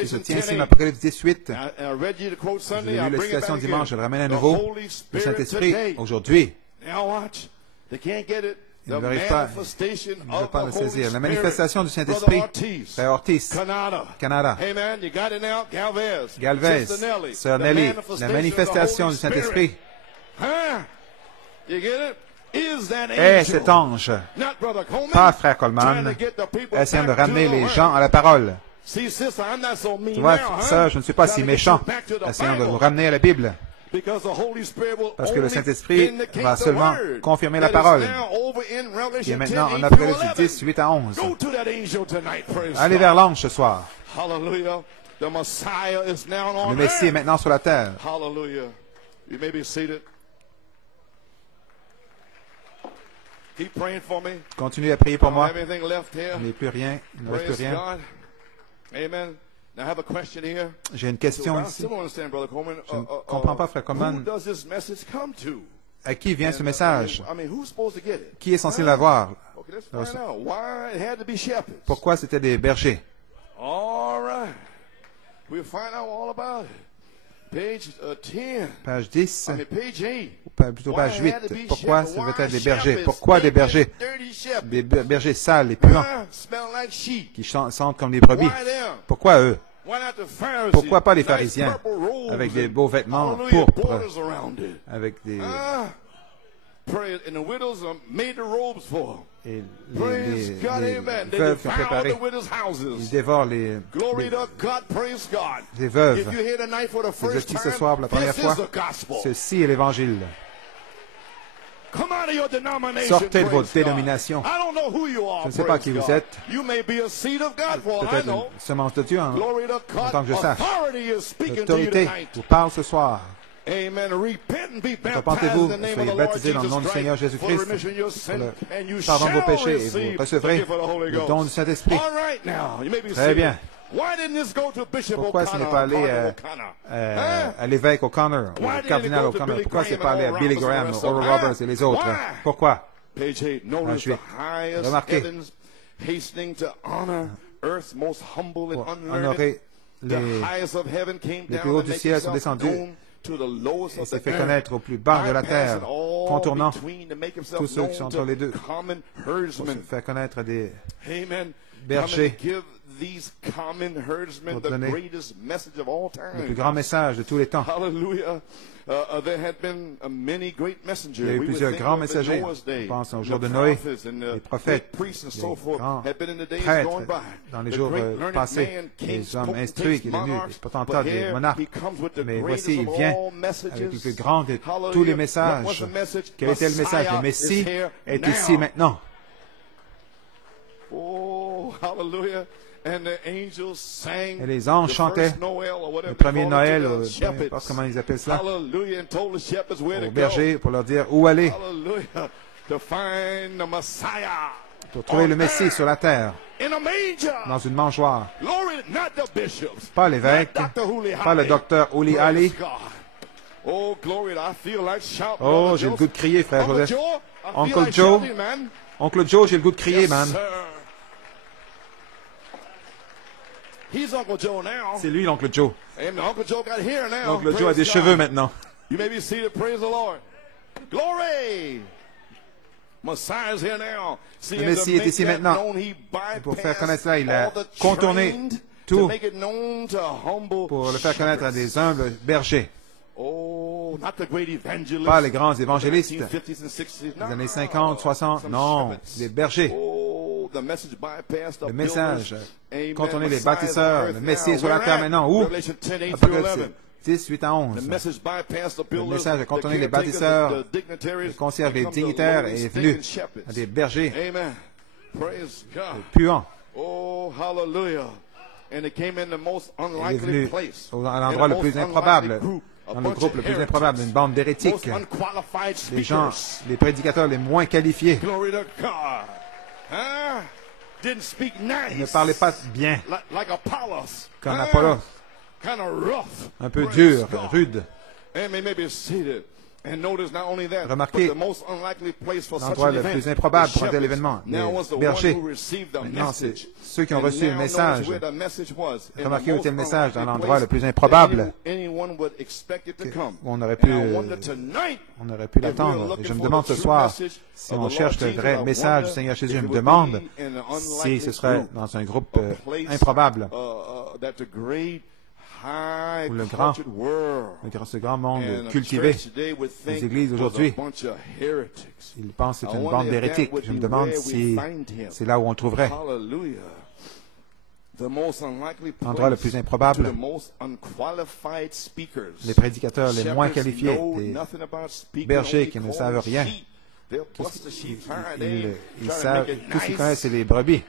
qui se tient ici dans Apocalypse 18? Je l'ai lu la citation dimanche, je le ramène à nouveau. Le Saint-Esprit, aujourd'hui, il ne n'arrive pas à le saisir. La manifestation du Saint-Esprit, Frère Ortiz, Canada. Galvez, Sœur Nelly, la manifestation du Saint-Esprit est cet ange, pas Frère Coleman, essayant de ramener les gens à la parole. Tu vois, ça, je ne suis pas si méchant, essayant de vous ramener à la Bible. Parce que le Saint-Esprit va seulement confirmer la parole, qui est maintenant en Apocalypse 10, 8 à 11. Allez vers l'ange ce soir. Le Messie est maintenant sur la terre. Continuez à prier pour moi. Il n'y a plus rien. Il ne reste plus rien. Amen. Now I have a question here. J'ai une question ici. Je ne comprends pas, Frère Coleman. À qui vient ce message? Qui est censé l'avoir? Pourquoi c'était des bergers? Page 10, ou plutôt page 8. Pourquoi ça veut être des bergers? Pourquoi des bergers? Des bergers sales et puants qui sentent comme des brebis. Pourquoi eux? Pourquoi pas les pharisiens avec des beaux vêtements pourpres, avec des... Et les veuves qui ont préparé, ils dévorent les veuves. Si vous êtes ici ce soir pour la première fois, ceci est l'Évangile. Sortez de votre dénomination. Je ne sais pas qui vous êtes. Peut-être une semence de Dieu en tant que je sache. L'autorité vous parle ce soir. Repentez-vous, soyez baptisés dans le nom du Seigneur Jésus-Christ pour le pardon de vos péchés et vous recevrez le don du Saint-Esprit. Très bien. Pourquoi ce n'est pas allé à l'évêque O'Connor, au cardinal O'Connor? Pourquoi ce n'est pas allé à Billy Graham, Oral Roberts et les autres? Pourquoi? Page 8, remarquez, pour honorer les plus hauts du ciel sont descendus et s'est fait connaître au plus bas de la terre, contournant tous ceux qui sont entre les deux, pour se faire connaître des bergers, pour donner le plus grand message de tous les temps. Il y a eu plusieurs grands messagers. On pense au jour de Noé, les prophètes, les grands prêtres dans les jours passés, les hommes instruits qui sont venus, les potentats, des monarques. Mais voici, il vient avec le plus grand de tous les messages. Quel était le message? Le Messie est ici maintenant. Oh, hallelujah. Et les anges chantaient le premier Noël, je ne sais pas comment ils appellent ça, aux bergers pour leur dire où aller pour trouver le Messie sur la terre, dans une mangeoire. Pas l'évêque, pas le docteur Uli Ali. Oh, j'ai le goût de crier, frère Joseph. Oncle Joe, j'ai le goût de crier, man. C'est lui, l'oncle Joe. L'oncle Joe a des cheveux maintenant. Le Messie est ici maintenant. Et pour faire connaître cela, il a contourné tout pour le faire connaître à des humbles bergers. Pas les grands évangélistes des années 50, 60, non, les bergers. Le message contourner les bâtisseurs, le Messie est sur la terre maintenant. Où? Apocalypse 10, 8 à 11. Le message a contourné les bâtisseurs, les concierges, les dignitaires et est venu à des bergers puants. Il est venu à l'endroit le plus improbable, dans le groupe le plus improbable, une bande d'hérétiques, des gens, les prédicateurs les moins qualifiés. Il ne parlait pas bien, comme Apollos, un peu dur, rude. Remarquez l'endroit le plus improbable pour un tel événement, les bergers. Maintenant, c'est ceux qui ont reçu le message. Remarquez où était le message, dans l'endroit le plus improbable. On aurait pu l'attendre. Et je me demande ce soir, si on cherche le vrai message du Seigneur Jésus, je me demande si ce serait dans un groupe improbable. Où ce grand monde cultivé, les églises aujourd'hui, ils pensent que c'est une bande d'hérétiques. Je me demande si c'est là où on le trouverait. L'endroit le plus improbable, les prédicateurs les moins qualifiés, des bergers qui ne savent rien. Ils savent, tout ce qu'ils connaissent, c'est les brebis.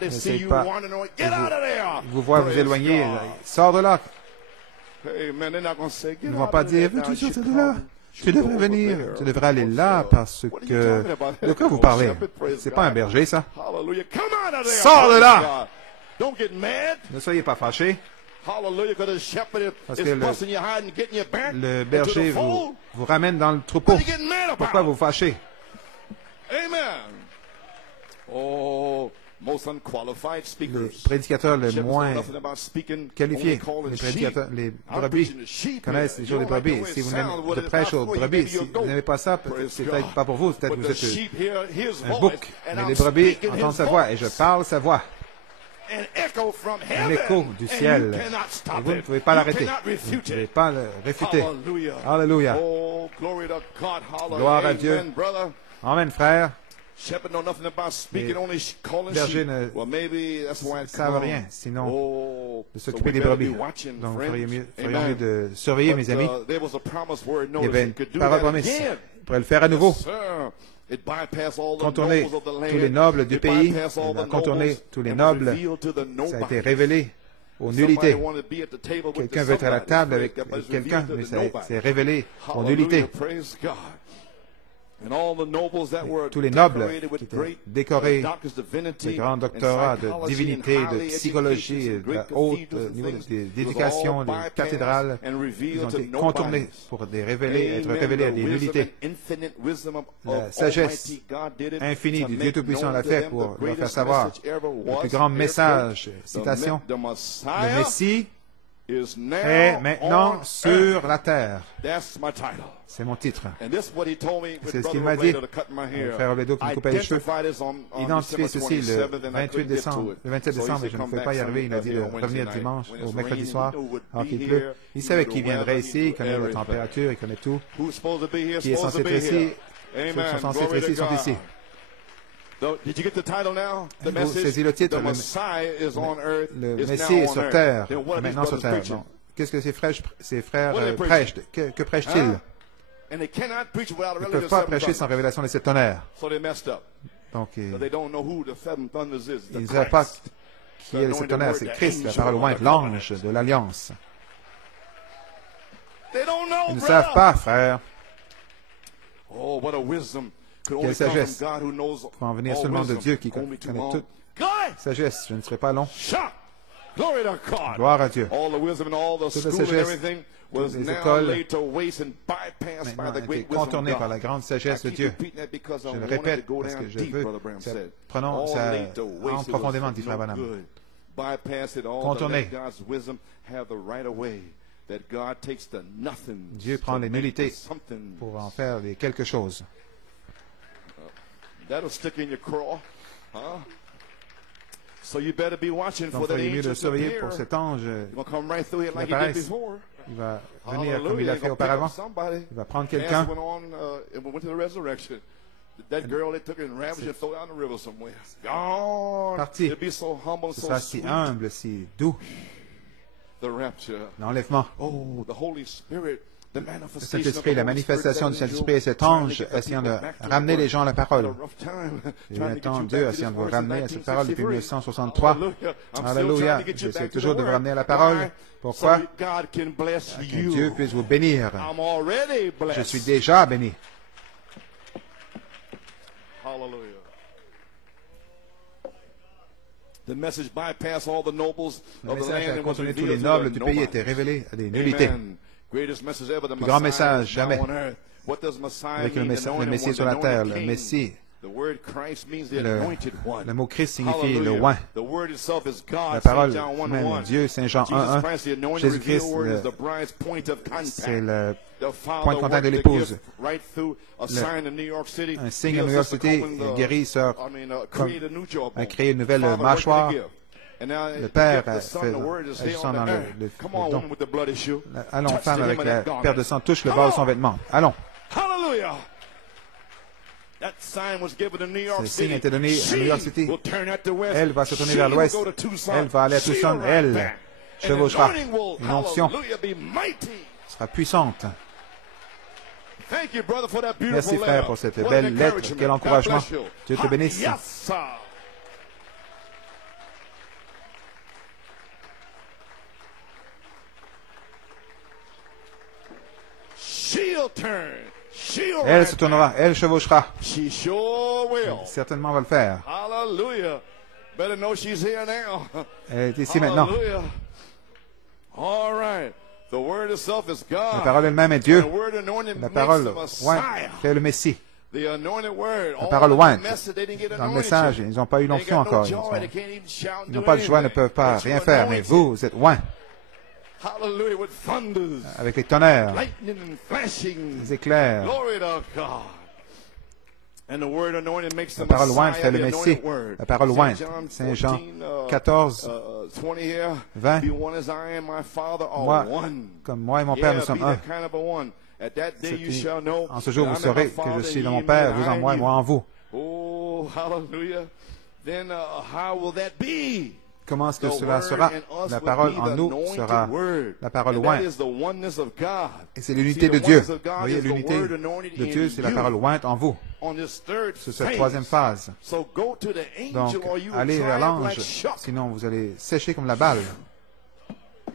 N'essayez pas. Ils vous voient vous éloigner. Sors de là. Ils ne vont pas dire, veux-tu sortir de là? Tu devrais venir. Tu devrais aller là parce que... De quoi vous parlez? C'est pas un berger, ça. Sors de là! Ne soyez pas fâchés. Parce que le berger vous ramène dans le troupeau. Pourquoi vous fâchez? Les prédicateurs les moins qualifiés, les brebis connaissent les jours des brebis. Si vous n'aimez de prêche aux brebis, si vous n'aimez pas ça, c'est peut-être pas pour vous, peut-être vous êtes un bouc. Mais les brebis entendent sa voix et je parle sa voix. Un écho du ciel. Et vous ne pouvez pas l'arrêter. Vous ne pouvez pas le réfuter. Alléluia. Gloire à Dieu. Amen, frère. Les bergers ne savent rien, sinon de s'occuper des brebis. Donc, vous feriez mieux de surveiller, mes amis. Il y avait une parole promise. Vous pourrez le faire à nouveau. Contourner tous les nobles du pays, contourner tous les nobles, ça a été révélé aux nullités. Quelqu'un veut être à la table avec quelqu'un, mais c'est révélé aux nullités. Tous les nobles qui étaient décorés de grands doctorats de divinité, de psychologie, de haute niveau d'éducation, des cathédrales, ils ont été contournés pour être révélés à des nullités. La sagesse infinie du Dieu Tout-Puissant l'a fait pour leur faire savoir le plus grand message, citation, le Messie est maintenant sur la terre. C'est mon titre. C'est ce qu'il m'a dit, frère Obledo qui me coupait les cheveux. Identifiez ceci le 27 décembre, et je ne pouvais pas y arriver. Il a dit de revenir dimanche au mercredi soir, alors qu'il pleut. Il savait qu'il viendrait ici, il connaît la température, il connaît tout. Qui est censé être ici, ceux qui sont censés être ici sont ici. Vous saisissez le titre, le Messie est sur terre, maintenant sur terre. Qu'est-ce que ces frères prêchent? Que prêchent-ils? Ils ne peuvent pas prêcher sans révélation de ce tonnerre. Donc, ils ne savent pas qui est le sept tonnerre. C'est Christ, la parole ointe, l'ange de l'Alliance. Ils ne savent pas, frère. Quelle sagesse. Il faut en venir seulement de Dieu qui connaît toute sagesse. Je ne serai pas long. Gloire à Dieu. Toute la sagesse, toutes les écoles maintenant ont été contournées par la grande sagesse de Dieu. Je le répète parce que je veux. Prenons ça en profondément, dit Frère Branham. Contourner. Dieu prend les nullités pour en faire quelque chose. Donc, il est mieux de surveiller pour cet ange qui apparaisse. Il va venir comme il a fait auparavant. Il va prendre quelqu'un. Parti. Ce sera si humble, si doux. L'enlèvement. Le Saint-Esprit, la manifestation du Saint-Esprit et cet ange essayant de ramener les gens à la parole. Et maintenant, Dieu essayant de vous ramener à cette parole depuis 1963. Alléluia. J'essaie toujours de vous ramener à la parole. Pourquoi? Que Dieu puisse vous bénir. Je suis déjà béni. Le message a contourné tous les nobles du pays, était révélé à des nullités. Le plus grand message jamais. Avec le Messie sur la terre, le Messie. Le mot Christ signifie le oint. La parole même, Dieu, Saint Jean 1.1. Jésus-Christ, c'est le point de contact de l'épouse. Un signe à New York City, une guérisseur a créé une nouvelle mâchoire. Le Père, agissant dans le don. Allons, femme, avec la perte de sang, touche le bas de son vêtement. Allons. Ce signe a été donné à New York City. Elle va se tourner vers l'ouest. Elle va aller à Tucson. Elle chevauchera. Une onction sera puissante. Merci, frère, pour cette belle lettre. Quel encouragement. Dieu te bénisse. Elle se tournera, elle chevauchera. Certainement va le faire. Elle est ici maintenant. La parole elle-même est Dieu. La parole ointe fait le Messie. La parole ointe. Dans le message, ils n'ont pas eu l'onction encore. Ils n'ont pas de joie, ils ne peuvent pas rien faire. Mais vous êtes oint. Avec les tonnerres, les éclairs. La parole ointe fait le Messie. La parole ointe. Saint Jean 14, 20. Moi, comme moi et mon Père, nous sommes un. En ce jour, vous saurez que je suis dans mon Père, vous en moi et moi en vous. Oh, hallelujah. Then how will that be? Comment est-ce que cela sera? La parole en nous sera la parole ointe. Et c'est l'unité de Dieu. Vous voyez, l'unité de Dieu, c'est la parole ointe en vous. C'est cette troisième phase. Donc, allez vers l'ange, sinon vous allez sécher comme la balle.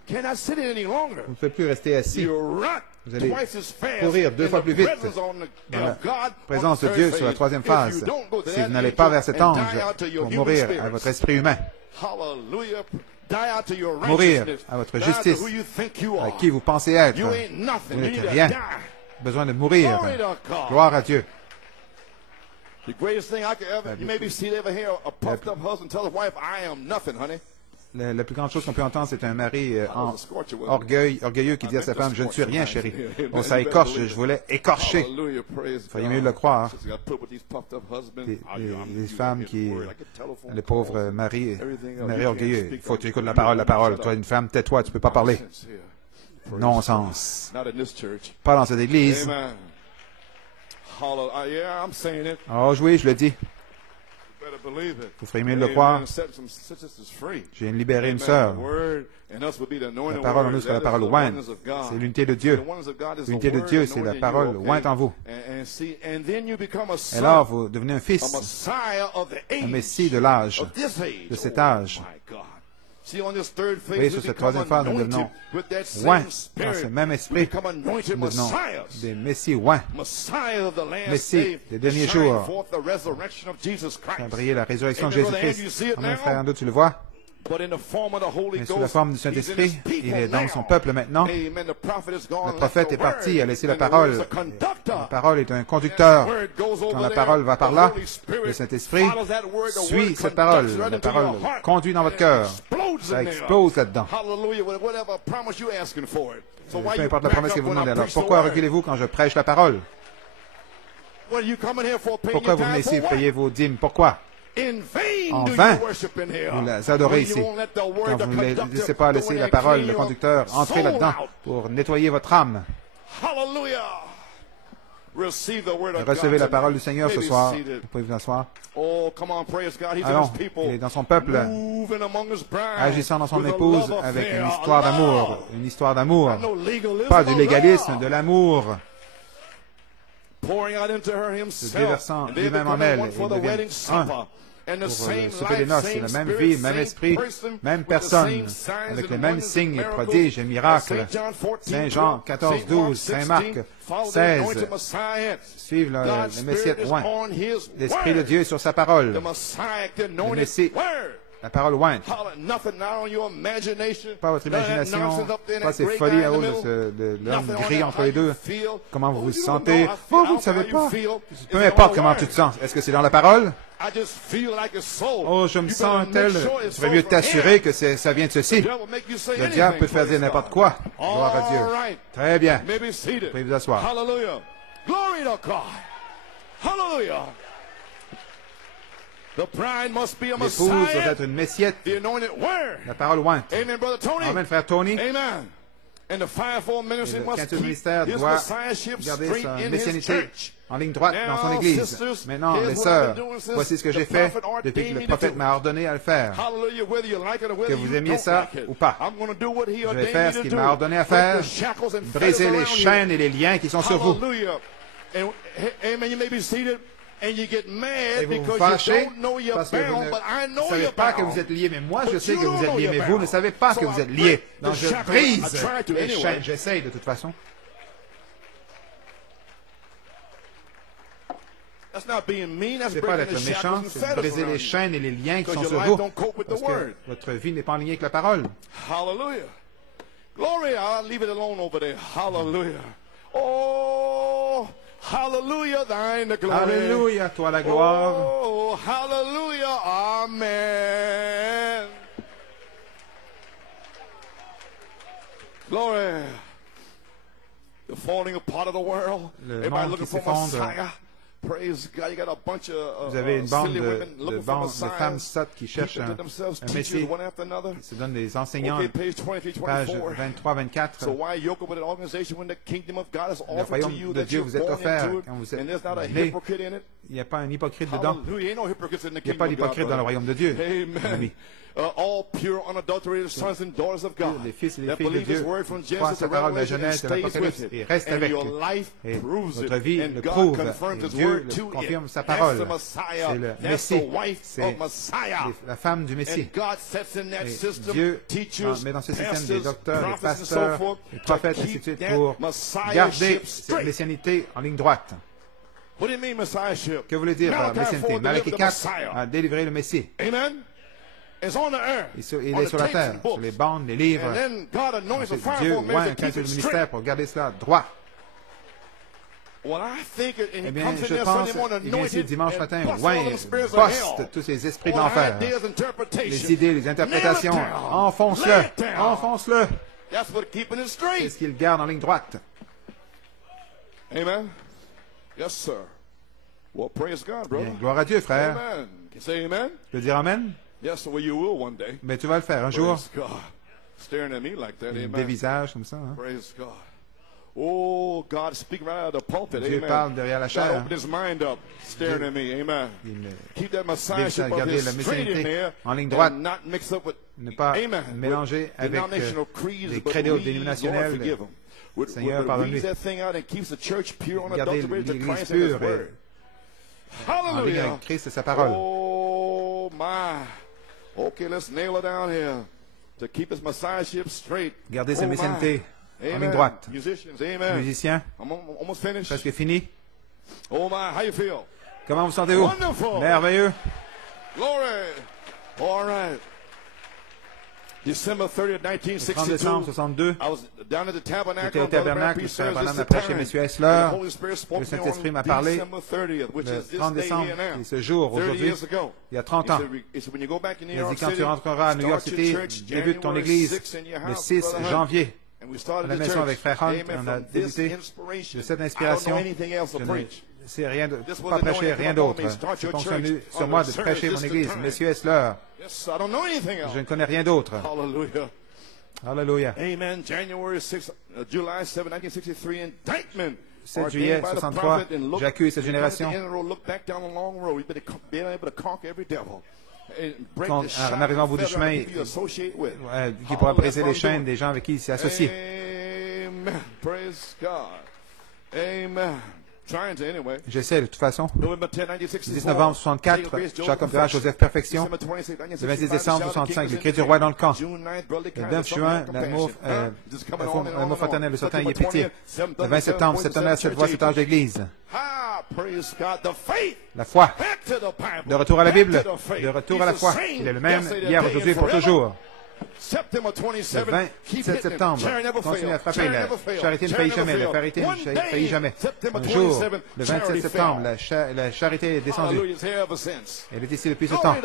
Vous ne pouvez plus rester assis. Vous allez courir 2 fois plus vite dans la présence de Dieu sur la troisième phase. Si vous n'allez pas vers cet ange pour mourir à votre esprit humain, mourir à votre justice, à qui vous pensez être, vous n'êtes rien. Besoin de mourir. Gloire à Dieu. La plus grande chose qu'on peut entendre, c'est un mari orgueilleux qui dit à sa femme, « Je ne suis rien, chérie. » Bon, ça écorche, je voulais écorcher. Il fallait mieux le croire. Les femmes qui... Les pauvres maris orgueilleux. Il faut que tu écoutes la parole. Toi, une femme, tais-toi, tu ne peux pas parler. Non-sens. Pas dans cette église. Oh oui, je le dis. Vous ferez mieux de le croire. J'ai libéré une sœur. La parole en nous sera la parole ointe. C'est l'unité de Dieu. L'unité de Dieu, c'est la parole ointe en vous. Et alors, vous devenez un fils, un messie de l'âge, de cet âge. Vous voyez, sur cette troisième phase, nous devenons oints dans ce même esprit. Nous devenons des messies oints. Messies des derniers jours. Ça a brillé la résurrection de Jésus-Christ. Amen, frère Ando, tu le vois? Mais sous la forme du Saint-Esprit, il est dans son peuple maintenant. Le prophète est parti, il a laissé la parole. La parole est un conducteur. Quand la parole va par là, le Saint-Esprit suit cette parole. La parole conduit dans votre cœur. Ça explose là-dedans. Peu importe la promesse que vous demandez. Alors, pourquoi reculez-vous quand je prêche la parole? Pourquoi vous venez ici payer vos dîmes? Pourquoi? En vain, vous les adorez ici. Quand vous ne laissez pas laisser la parole, le conducteur, entrer là-dedans pour nettoyer votre âme. Recevez la parole du Seigneur ce soir. Vous pouvez vous asseoir. Allons, il est dans son peuple, agissant dans son épouse avec une histoire d'amour. Une histoire d'amour. Pas du légalisme, de l'amour. Se déversant lui-même en elle et deviennent un. Pour le souper des noces, c'est la même vie, même esprit, même personne, avec les mêmes signes, prodiges et miracles. Saint Jean 14, 12, Saint Marc 16, suivent le Messie oint. L'Esprit de Dieu sur sa parole. Le Messie, la parole ointe. Pas votre imagination, pas ces folies à haut de l'homme gris entre les deux. Comment vous vous sentez? Oh, vous ne savez pas. Peu importe comment tu te sens. Est-ce que c'est dans la parole? Oh, je me sens tel. Il serait mieux de t'assurer que ça vient de ceci. Le diable peut te faire dire n'importe quoi. Gloire à Dieu. Très bien. Vous pouvez vous asseoir. L'épouse doit être une messiette. La parole ointe. Amen, frère Tony. Et le quintuple ministère doit garder sa messianité en ligne droite dans son Église. Maintenant, les sœurs, voici ce que j'ai fait depuis que le prophète m'a ordonné à le faire. Que vous aimiez ça ou pas. Je vais faire ce qu'il m'a ordonné à faire, briser les chaînes et les liens qui sont sur vous. Et vous vous fâchez parce que vous ne savez pas que vous êtes liés. Mais moi, je sais que vous êtes liés, mais vous ne savez pas que vous êtes liés. Donc, je brise les chaînes. J'essaye de toute façon. C'est pas d'être méchant, c'est de briser les chaînes et les liens qui sont sur vous. Parce que votre vie n'est pas en ligne avec la parole. Hallelujah. Glory, I'll leave it alone over there. Hallelujah. Oh, hallelujah, thine the glory. Alléluia, toi la gloire. Oh, hallelujah, amen. Glory. The falling apart of the world. Everybody looking for Messiah. Praise God. You got a bunch of vous avez une bande de femmes sottes qui cherchent un Messie, qui se donnent des enseignants. Page 23-24. Le royaume de Dieu vous est offert quand vous êtes né. Il n'y a pas un hypocrite dedans. Il n'y a pas d'hypocrite dans le royaume de Dieu. Oui. All pure, unadulterated sons and daughters of God. Les fils et les filles de Dieu croient sa parole de la Genèse de l'Apocalypse et restent avec. Et votre vie le prouve. Et Dieu confirme sa parole. C'est le Messie. C'est la femme du Messie. Et Dieu met dans ce système des docteurs, des pasteurs, des prophètes, et ainsi de suite, pour garder cette messianité en ligne droite. Que voulait dire messianité? Malachie 4 a délivré le Messie. Amen. Il est sur la terre, sur les bandes, les livres. Dieu oint un cancer du ministère pour garder cela droit. Eh bien, je pense, il vient ici dimanche matin, poste tous ces esprits de l'enfer. Les idées, les interprétations, enfonce-le, enfonce-le. C'est ce qu'il garde en ligne droite. Amen. Yes, sir. Well, praise God, brother. Bien, gloire à Dieu, frère. Amen. Can you say amen? Tu peux dire amen? Yes, well, you will one day. Mais tu vas le faire un jour. Praise God. Staring at me like that, amen. Des visages comme ça. Hein? Praise God. Oh, God, speak right out of the pulpit, Dieu amen. parle derrière la chair. God opened his mind up, staring at me, amen. Keep that messiahship of garder his la straight in messianité there en ligne droite. and not mix up with, Ne pas amen, mélanger avec denominational creeds, les but credos please, dénominationnels. Lord, forgive him. Seigneur, pardonne-lui. That thing out and keeps the church pure, Gardez unadulterated to l'Église Christ and His pure word. en ligne Hallelujah. avec Christ et sa parole. Oh, my. Okay, let's nail it down here. To keep his messiahship straight. Gardez sa messianité en Amen. ligne droite. Musicians, amen. Musiciens, I'm almost finished. presque fini. Oh my, how you feel? Comment vous sentez-vous? Wonderful. Merveilleux. Glory. All right. December 30th, 30 décembre 1962. 62, I was down at the tabernacle. j'étais au tabernacle, Frère Branham a prêché M. Essler. Le Saint-Esprit m'a parlé le 30 décembre, et ce jour, aujourd'hui, il y a 30 ans. Il a dit, quand tu rentreras à New York City, débute ton église le 6 janvier. À la maison avec Frère Hunt, on a débuté de cette inspiration. Je ne sais rien, pas prêcher rien d'autre. C'est convenu sur moi de prêcher mon église. Monsieur Essler, je ne connais rien d'autre. Alléluia. Amen. July 7, 1963, indictment. 7 juillet 63, j'accueille cette génération. En arrivant au bout du chemin, qui pourra briser les chaînes des gens avec qui il s'est associé. Amen. Praise God. Amen. J'essaie de toute façon. November 10, 10 novembre 64, Jacob Perrin, Joseph Perfection. Le 26 décembre 65, le cri du roi dans le camp. Le 9 juin, l'amour fraternel, le certain y est pitié. Le 20 septembre, cet honneur, cette voix, cet âge d'église. La foi. De retour à la Bible. De retour à la foi. Il est le même hier, aujourd'hui et pour toujours. Le 27 septembre, continuez à frapper. La charité ne faillit jamais. La charité ne faillit jamais. Un jour, le 27 septembre, la charité est descendue. Elle est ici depuis ce temps.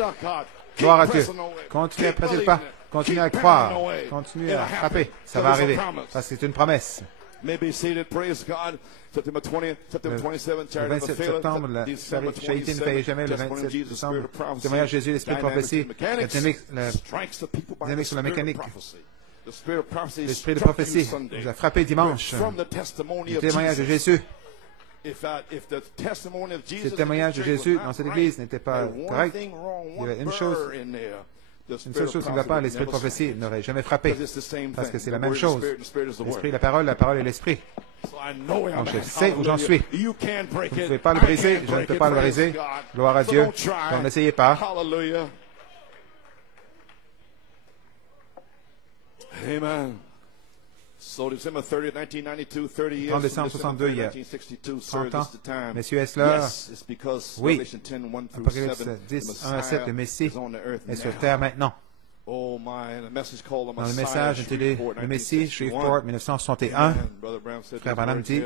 Gloire à Dieu. Continuez à presser le pas. Continuez à croire. Continuez à frapper. Ça va arriver. Parce que c'est une promesse. Le 27 septembre, la charité ne faillit jamais. Le 27 septembre, le témoignage de Jésus, l'esprit de prophétie, la dynamique sur la mécanique. L'esprit de prophétie nous a frappé dimanche. Le témoignage de Jésus. Si le témoignage de Jésus dans cette église n'était pas correct, il y avait une seule chose qui ne va pas, l'esprit de prophétie n'aurait jamais frappé. Parce que c'est la même chose. L'esprit, la parole et l'esprit. Donc je sais où j'en suis. Vous ne pouvez pas le briser, je ne peux pas le briser. Gloire à Dieu. Donc n'essayez pas. Amen. So December 30th, 1992, 30 years 30 décembre 62, il y a 30 ans, Monsieur Essler, oui, Apocalypse 10, 1 à 7, le Messie est sur terre maintenant. Dans le message intitulé Le Messie, Shreveport, 1961, Frère Branham dit,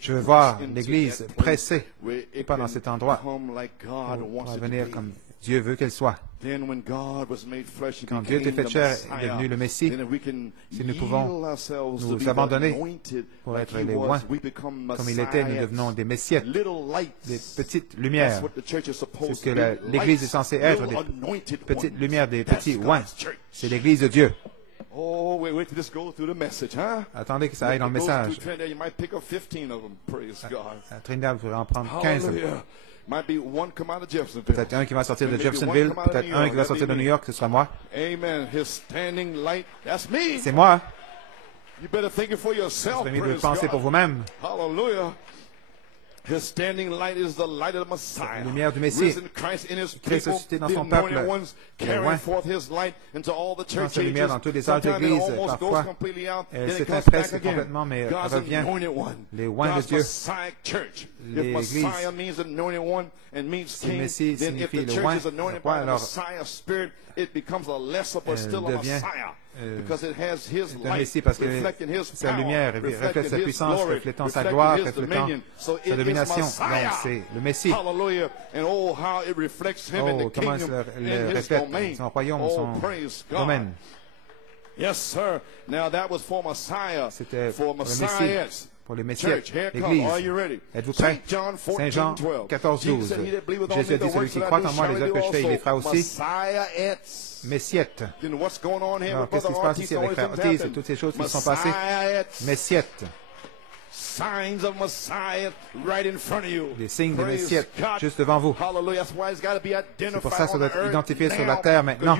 je veux voir l'Église pressée, et pas dans cet endroit, pour venir comme Dieu veut qu'elle soit. Quand Dieu était fait chair et est devenu le Messie, si nous pouvons nous abandonner pour être les oints, comme il était, nous devenons des messiettes, des petites lumières. C'est ce que l'Église est censée être, des petites lumières, des petits oints. C'est l'Église de Dieu. wait till this goes through the message, huh? Attendez que ça aille dans le message. You might pick up 15 of them. Praise God. À Trinidad, vous pourrez en prendre 15. Might be one come out of Jeffersonville. Peut-être un qui va sortir de Jeffersonville, peut-être un qui va sortir de New York, ce sera moi. Amen. His standing light, that's me. C'est moi. You better think it for yourself. Vous devez penser pour vous-même. Hallelujah. His standing light is the light of the Messiah. La lumière du Messie. Christ ressuscité dans son peuple. Dans sa lumière dans toutes les autres églises, parfois, elle s'éteint presque complètement, mais revient. Les oints de Dieu. L'Église. Si le Messie signifie le oint, alors elle devient le Messie parce que sa lumière reflète sa puissance, reflétant sa gloire, reflétant sa domination. Donc c'est le Messie. Oh, comment il reflète son royaume, son domaine. C'était pour le Messie. Pour les messieurs, l'Église. Êtes-vous prêts? Saint Jean 14, 12. Jésus a dit, celui qui croit en moi, les œuvres que je fais, il les fera aussi. Messiette. Alors, qu'est-ce qui se passe ici avec frère Otis et toutes ces choses qui se sont passées? Messiette. Les signes de Messiette juste devant vous. C'est pour ça que ça doit être identifié sur la terre maintenant.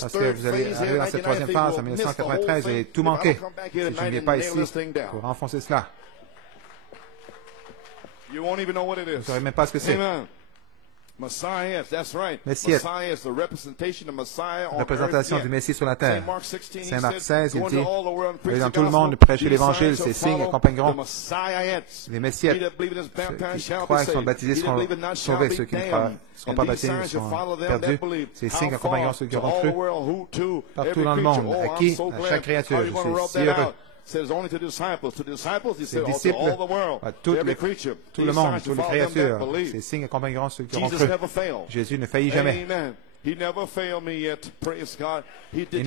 Parce que vous allez arriver dans cette troisième phase en 1993, vous allez tout manquer. Si je ne viens pas ici pour enfoncer cela. Vous ne saurez même pas ce que c'est. Messiette. Représentation du Messie sur la terre. Saint Marc 16, il dit, allez dans tout le monde, prêchez l'Évangile, ces signes accompagneront les Messiettes. Ceux qui croient et qui sont baptisés seront sauvés. Ceux qui ne seront pas baptisés seront perdus. Ces signes accompagneront ceux qui auront cru partout dans le monde. À qui? À chaque créature. Je suis si heureux. Ses disciples, à tout le monde, toutes les créatures, ces signes accompagneront ceux qui auront cru. Jésus ne faillit jamais. Il ne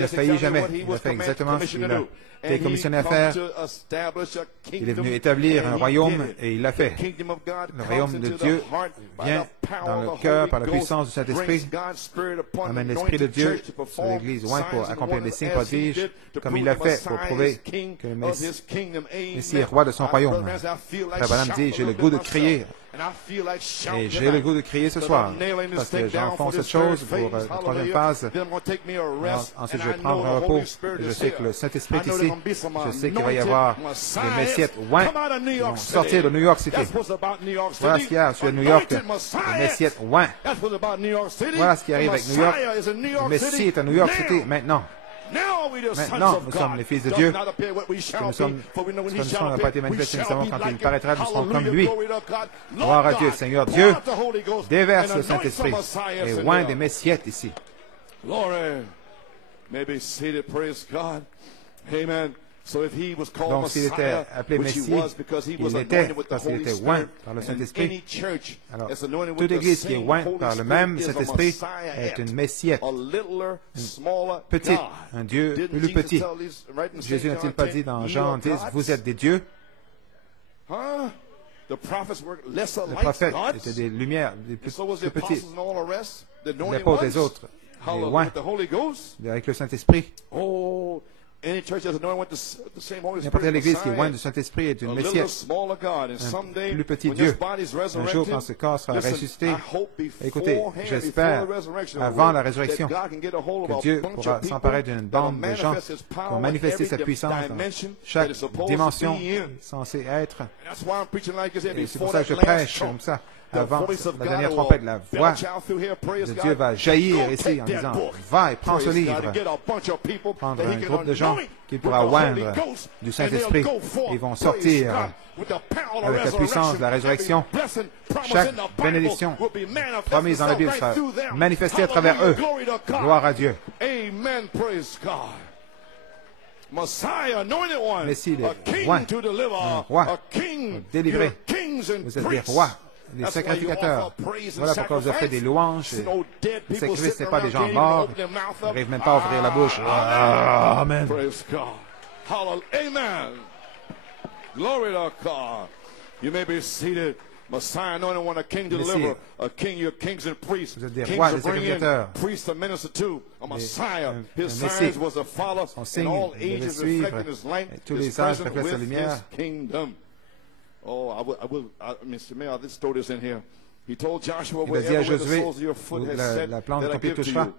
faillit jamais. Il a fait exactement ce qu'il a été commissionné à faire. Il est venu établir un royaume et il l'a fait. Le royaume de Dieu vient dans le cœur par la puissance du Saint-Esprit. Amène l'Esprit de Dieu sur l'Église, loin pour accomplir des signes prodiges, comme il l'a fait pour prouver que le Messie est roi de son royaume. Frère Branham dit, j'ai le goût de crier. Et j'ai le goût de crier ce soir, parce que j'enfonce cette chose pour la troisième phase. Ensuite, je vais prendre un repos. Je sais que le Saint-Esprit est ici. Je sais qu'il va y avoir des Messiettes oints qui vont sortir de New York City. Voilà ce qu'il y a sur New York. Les Messiettes oints. Voilà ce qui arrive avec New York. Le Messie est à New York City maintenant. Maintenant, nous sommes les fils de Dieu. Parce que nous n'a pas été manifesté, nous savons quand il paraîtra, nous serons comme lui. Gloire à Dieu, Seigneur Dieu, déverse le Saint-Esprit et oint des Messiettes ici. Amen. Donc, s'il était appelé Messie, il l'était parce qu'il était oint par le Saint-Esprit. Alors, toute Église qui est ointe par le même Saint-Esprit est une Messiette, une petite, un Dieu plus petit. Jésus n'a-t-il pas dit dans Jean 10, vous êtes des dieux? Les prophètes étaient des lumières, des plus petits. Les apôtres des autres, les oints, avec le Saint-Esprit. N'importe quelle église qui est loin du Saint-Esprit est une Messiette, un plus petit Dieu. Un jour, quand ce corps sera ressuscité, écoutez, j'espère, avant la résurrection, que Dieu pourra s'emparer d'une bande de gens qui ont manifesté sa puissance dans chaque dimension censée être. Et c'est pour ça que je prêche comme ça. Avant la dernière trompette, la voix de Dieu va jaillir ici en disant, va et prends ce livre. Prendre un groupe de gens qui pourra oindre du Saint-Esprit. Ils vont sortir avec la puissance de la résurrection. Chaque bénédiction promise dans la Bible sera manifestée à travers eux. Gloire à Dieu. Messie, les rois, un roi, délivré. Vous êtes des rois. Des sacrificateurs. Voilà pourquoi vous offrez des louanges. Les sacrifices, ce n'est pas des gens morts. Ils n'arrivent même pas à ouvrir la bouche. Amen. Amen. Glory to God. You may be seated. Messiah anointed one, a king deliverer, a king, your kings and priests. Vous êtes des rois, des sacrificateurs. Priests to minister to, a Messiah. His signs was a follow, and all ages reflecting his light, his presence with his kingdom. Oh, Mr. Mayor, let's throw this in here. He told Joshua, wherever the soles of your foot has set, that I give to you.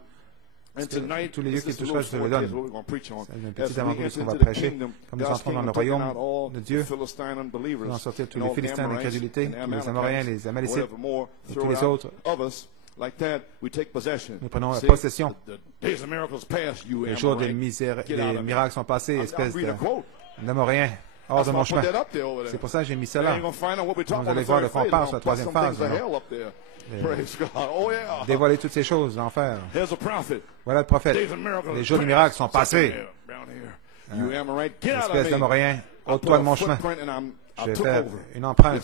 And tonight, tous les lieux qui touchent pas, je te le donne. C'est un petit avant-goût de ce qu'on va prêcher. Comme nous entrons dans le royaume de Dieu, nous allons sortir tous les Philistins d'incrédulité, tous les Amoréens, les Amalécites, et tous les autres. Nous prenons possession. Les jours des miracles sont passés, espèce d'Amoréens. Hors de mon chemin. C'est pour ça que j'ai mis cela. Vous allez voir de quoi on parle sur la troisième phase. Dévoiler toutes ces choses, l'enfer. Voilà le prophète. Les jours du miracle sont passés. Espèce d'Amoréen, ôte-toi de mon chemin. Je vais faire une empreinte.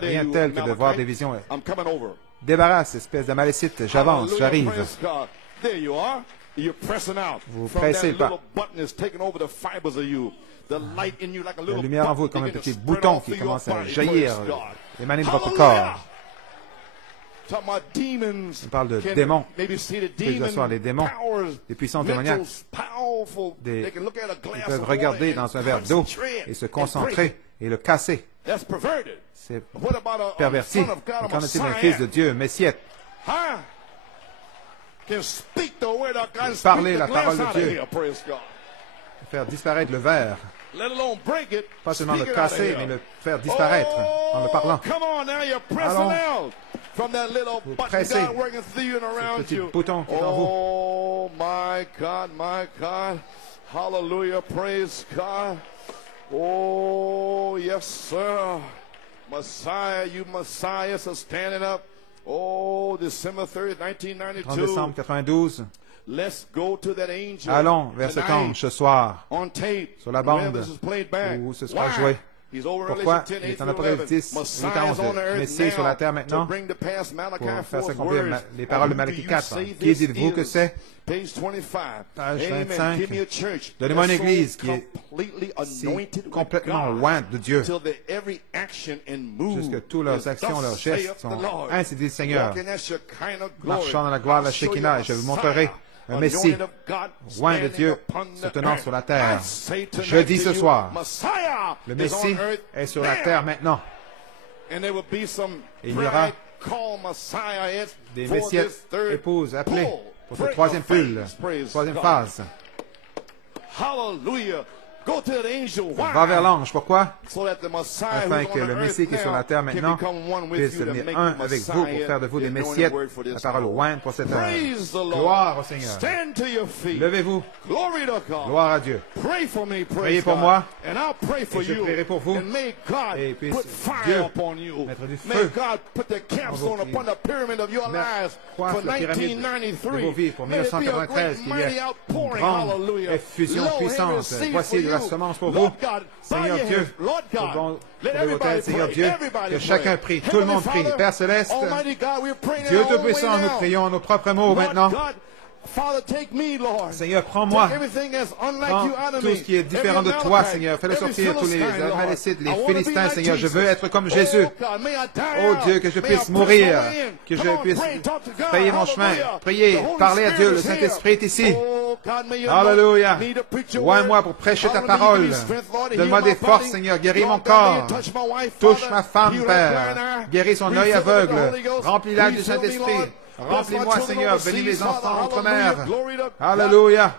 Rien tel que de voir des visions. Débarrasse, espèce d'Amalécite. J'avance, j'arrive. Vous pressez le pas. La lumière en vous est comme un petit bouton qui commence à jaillir, émaner de votre corps. On parle de démons. Que ce soit les démons, les puissants démoniaques. Ils peuvent regarder dans un verre d'eau et se concentrer et le casser. C'est perverti. Et qu'en est-il d'un fils de Dieu, Messiette? Parler la parole de Dieu. Faire disparaître le verre. Pas seulement le casser, mais le faire disparaître en le parlant. Allons, vous pressez ce petit bouton qui est en vous. Oh, my God. Hallelujah, praise God. Oh, yes, sir. Messiah, you Messiahs are standing up. Oh, December 3rd, 1992. 30 décembre 92. Let's go to that angel. Allons vers cet ange ce soir, on tape, sur la bande où ce sera joué. Pourquoi? Il est en Apocalypse 10, 8 à 11, le Messie sur la terre maintenant pour faire s'accomplir les paroles de Malachie 4. Qui dites-vous que c'est? Page 25. Donnez-moi une église qui est complètement loin de Dieu, jusque toutes leurs actions, leurs gestes sont ainsi dit le Seigneur, marchant dans la gloire de la Shekinah, et je vous montrerai un Messie, loin de Dieu, se tenant sur la terre. Je dis ce soir, le Messie est sur la terre maintenant. Et il y aura des Messiettes, épouses appelées pour cette troisième pulle, troisième phase. Va vers l'ange. Pourquoi? Afin que le Messie qui est sur la terre maintenant puisse devenir un avec vous pour faire de vous des Messiettes, la parole ointe pour cette heure. Gloire au Seigneur. Levez-vous. Gloire à Dieu. Priez pour moi et je prierai pour vous. Et puisse Dieu mettre du feu dans vos vies. Coiffe la pyramide de vos vies pour 1993 qu'il y ait une grande effusion puissante. Voici de la semence pour vous, Seigneur Dieu, pour l'autel, Seigneur Dieu, que chacun prie, tout le monde prie. Père Céleste, Dieu Tout-Puissant, nous prions nos propres mots maintenant. Seigneur, prends-moi. Prends tout ce qui est différent de toi, Seigneur. Fais-le sortir, tous les Amalécites, les Philistins, Seigneur. Je veux être comme Jésus. Oh Dieu, que je puisse mourir, que je puisse payer mon chemin, prier, parler à Dieu. Le Saint-Esprit est ici. Alléluia. Oins-moi pour prêcher ta parole. Donne-moi des forces, Seigneur. Guéris mon corps. Touche ma femme, Père. Guéris son œil aveugle. Remplis-la du Saint-Esprit. Remplis-moi, Seigneur. Bénis les enfants outre-mer. Alléluia.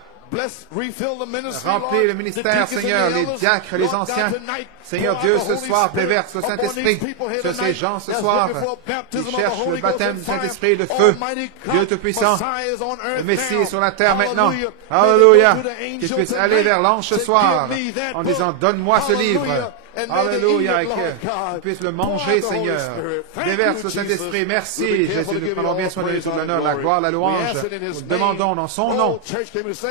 Remplis le ministère, Seigneur, les diacres, les anciens. Seigneur Dieu, ce soir, déverse le Saint-Esprit sur ces gens ce soir qui cherchent le baptême du Saint-Esprit, le feu. Dieu Tout-Puissant, le Messie est sur la terre maintenant. Alléluia. Qu'ils puissent aller vers l'ange ce soir en disant, donne-moi ce livre. Alléluia, et qu'ils puissent le manger, Seigneur. Déverse le Saint-Esprit. Merci, Jésus. Nous prenons bien soin de tout l'honneur, la gloire, la louange. Nous demandons dans son nom.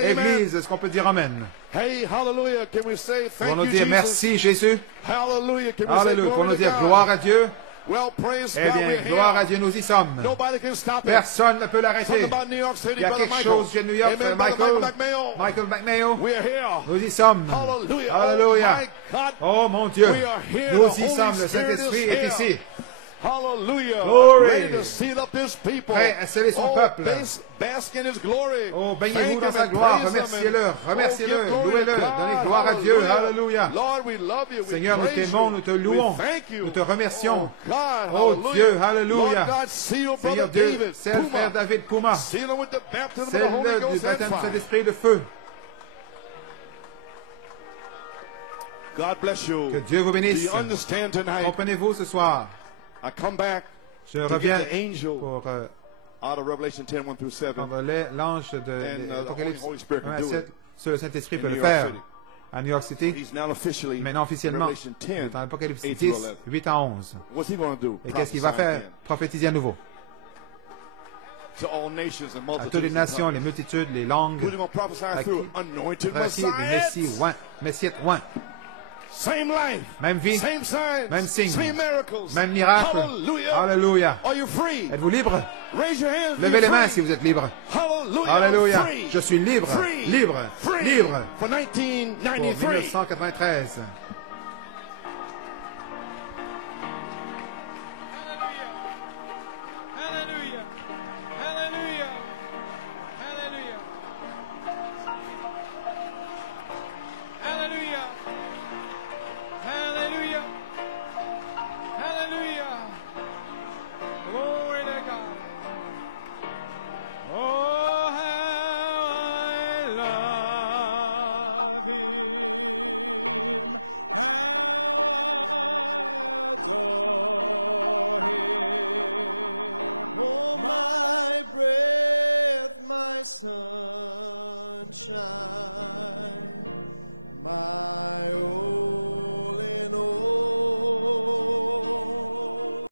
Église, est-ce qu'on peut dire Amen? Pour nous dire merci, Jésus. Alléluia. Pour nous dire gloire à Dieu. Eh bien, gloire à Dieu, nous y sommes. Personne ne peut l'arrêter. Il y a quelque chose chez New York, Michael McMayo. Nous y sommes. Alléluia. Oh mon Dieu, nous y sommes. Le Saint-Esprit est ici. Hallelujah. Glory. Ready to seal up his people. Prêt à sceller son peuple. Bask in his glory. Oh, baignez-vous dans sa gloire. Remerciez-le. Remerciez-le. Louez-le. Donnez gloire à Dieu. Alléluia. Seigneur, nous t'aimons, nous te louons. Nous te remercions. Oh Dieu, alléluia. Seigneur Dieu, scelle frère David Kouma. Scelle-le du baptême de l'esprit de feu. Que Dieu vous bénisse. Comprenez-vous ce soir? Je reviens pour l'ange de l'Apocalypse 1 à 7 sur le Saint-Esprit peut le faire à New York City. Maintenant officiellement, dans l'Apocalypse 10, 8 à 11. Et qu'est-ce qu'il va faire? Prophétiser à nouveau. À toutes les nations, les multitudes, les langues, à qui les messieurs oints. Même vie, même signe, même miracle. Alléluia. Êtes-vous libre? Levez les mains si vous êtes libre. Alléluia. Je suis libre, libre, libre. Pour 1993.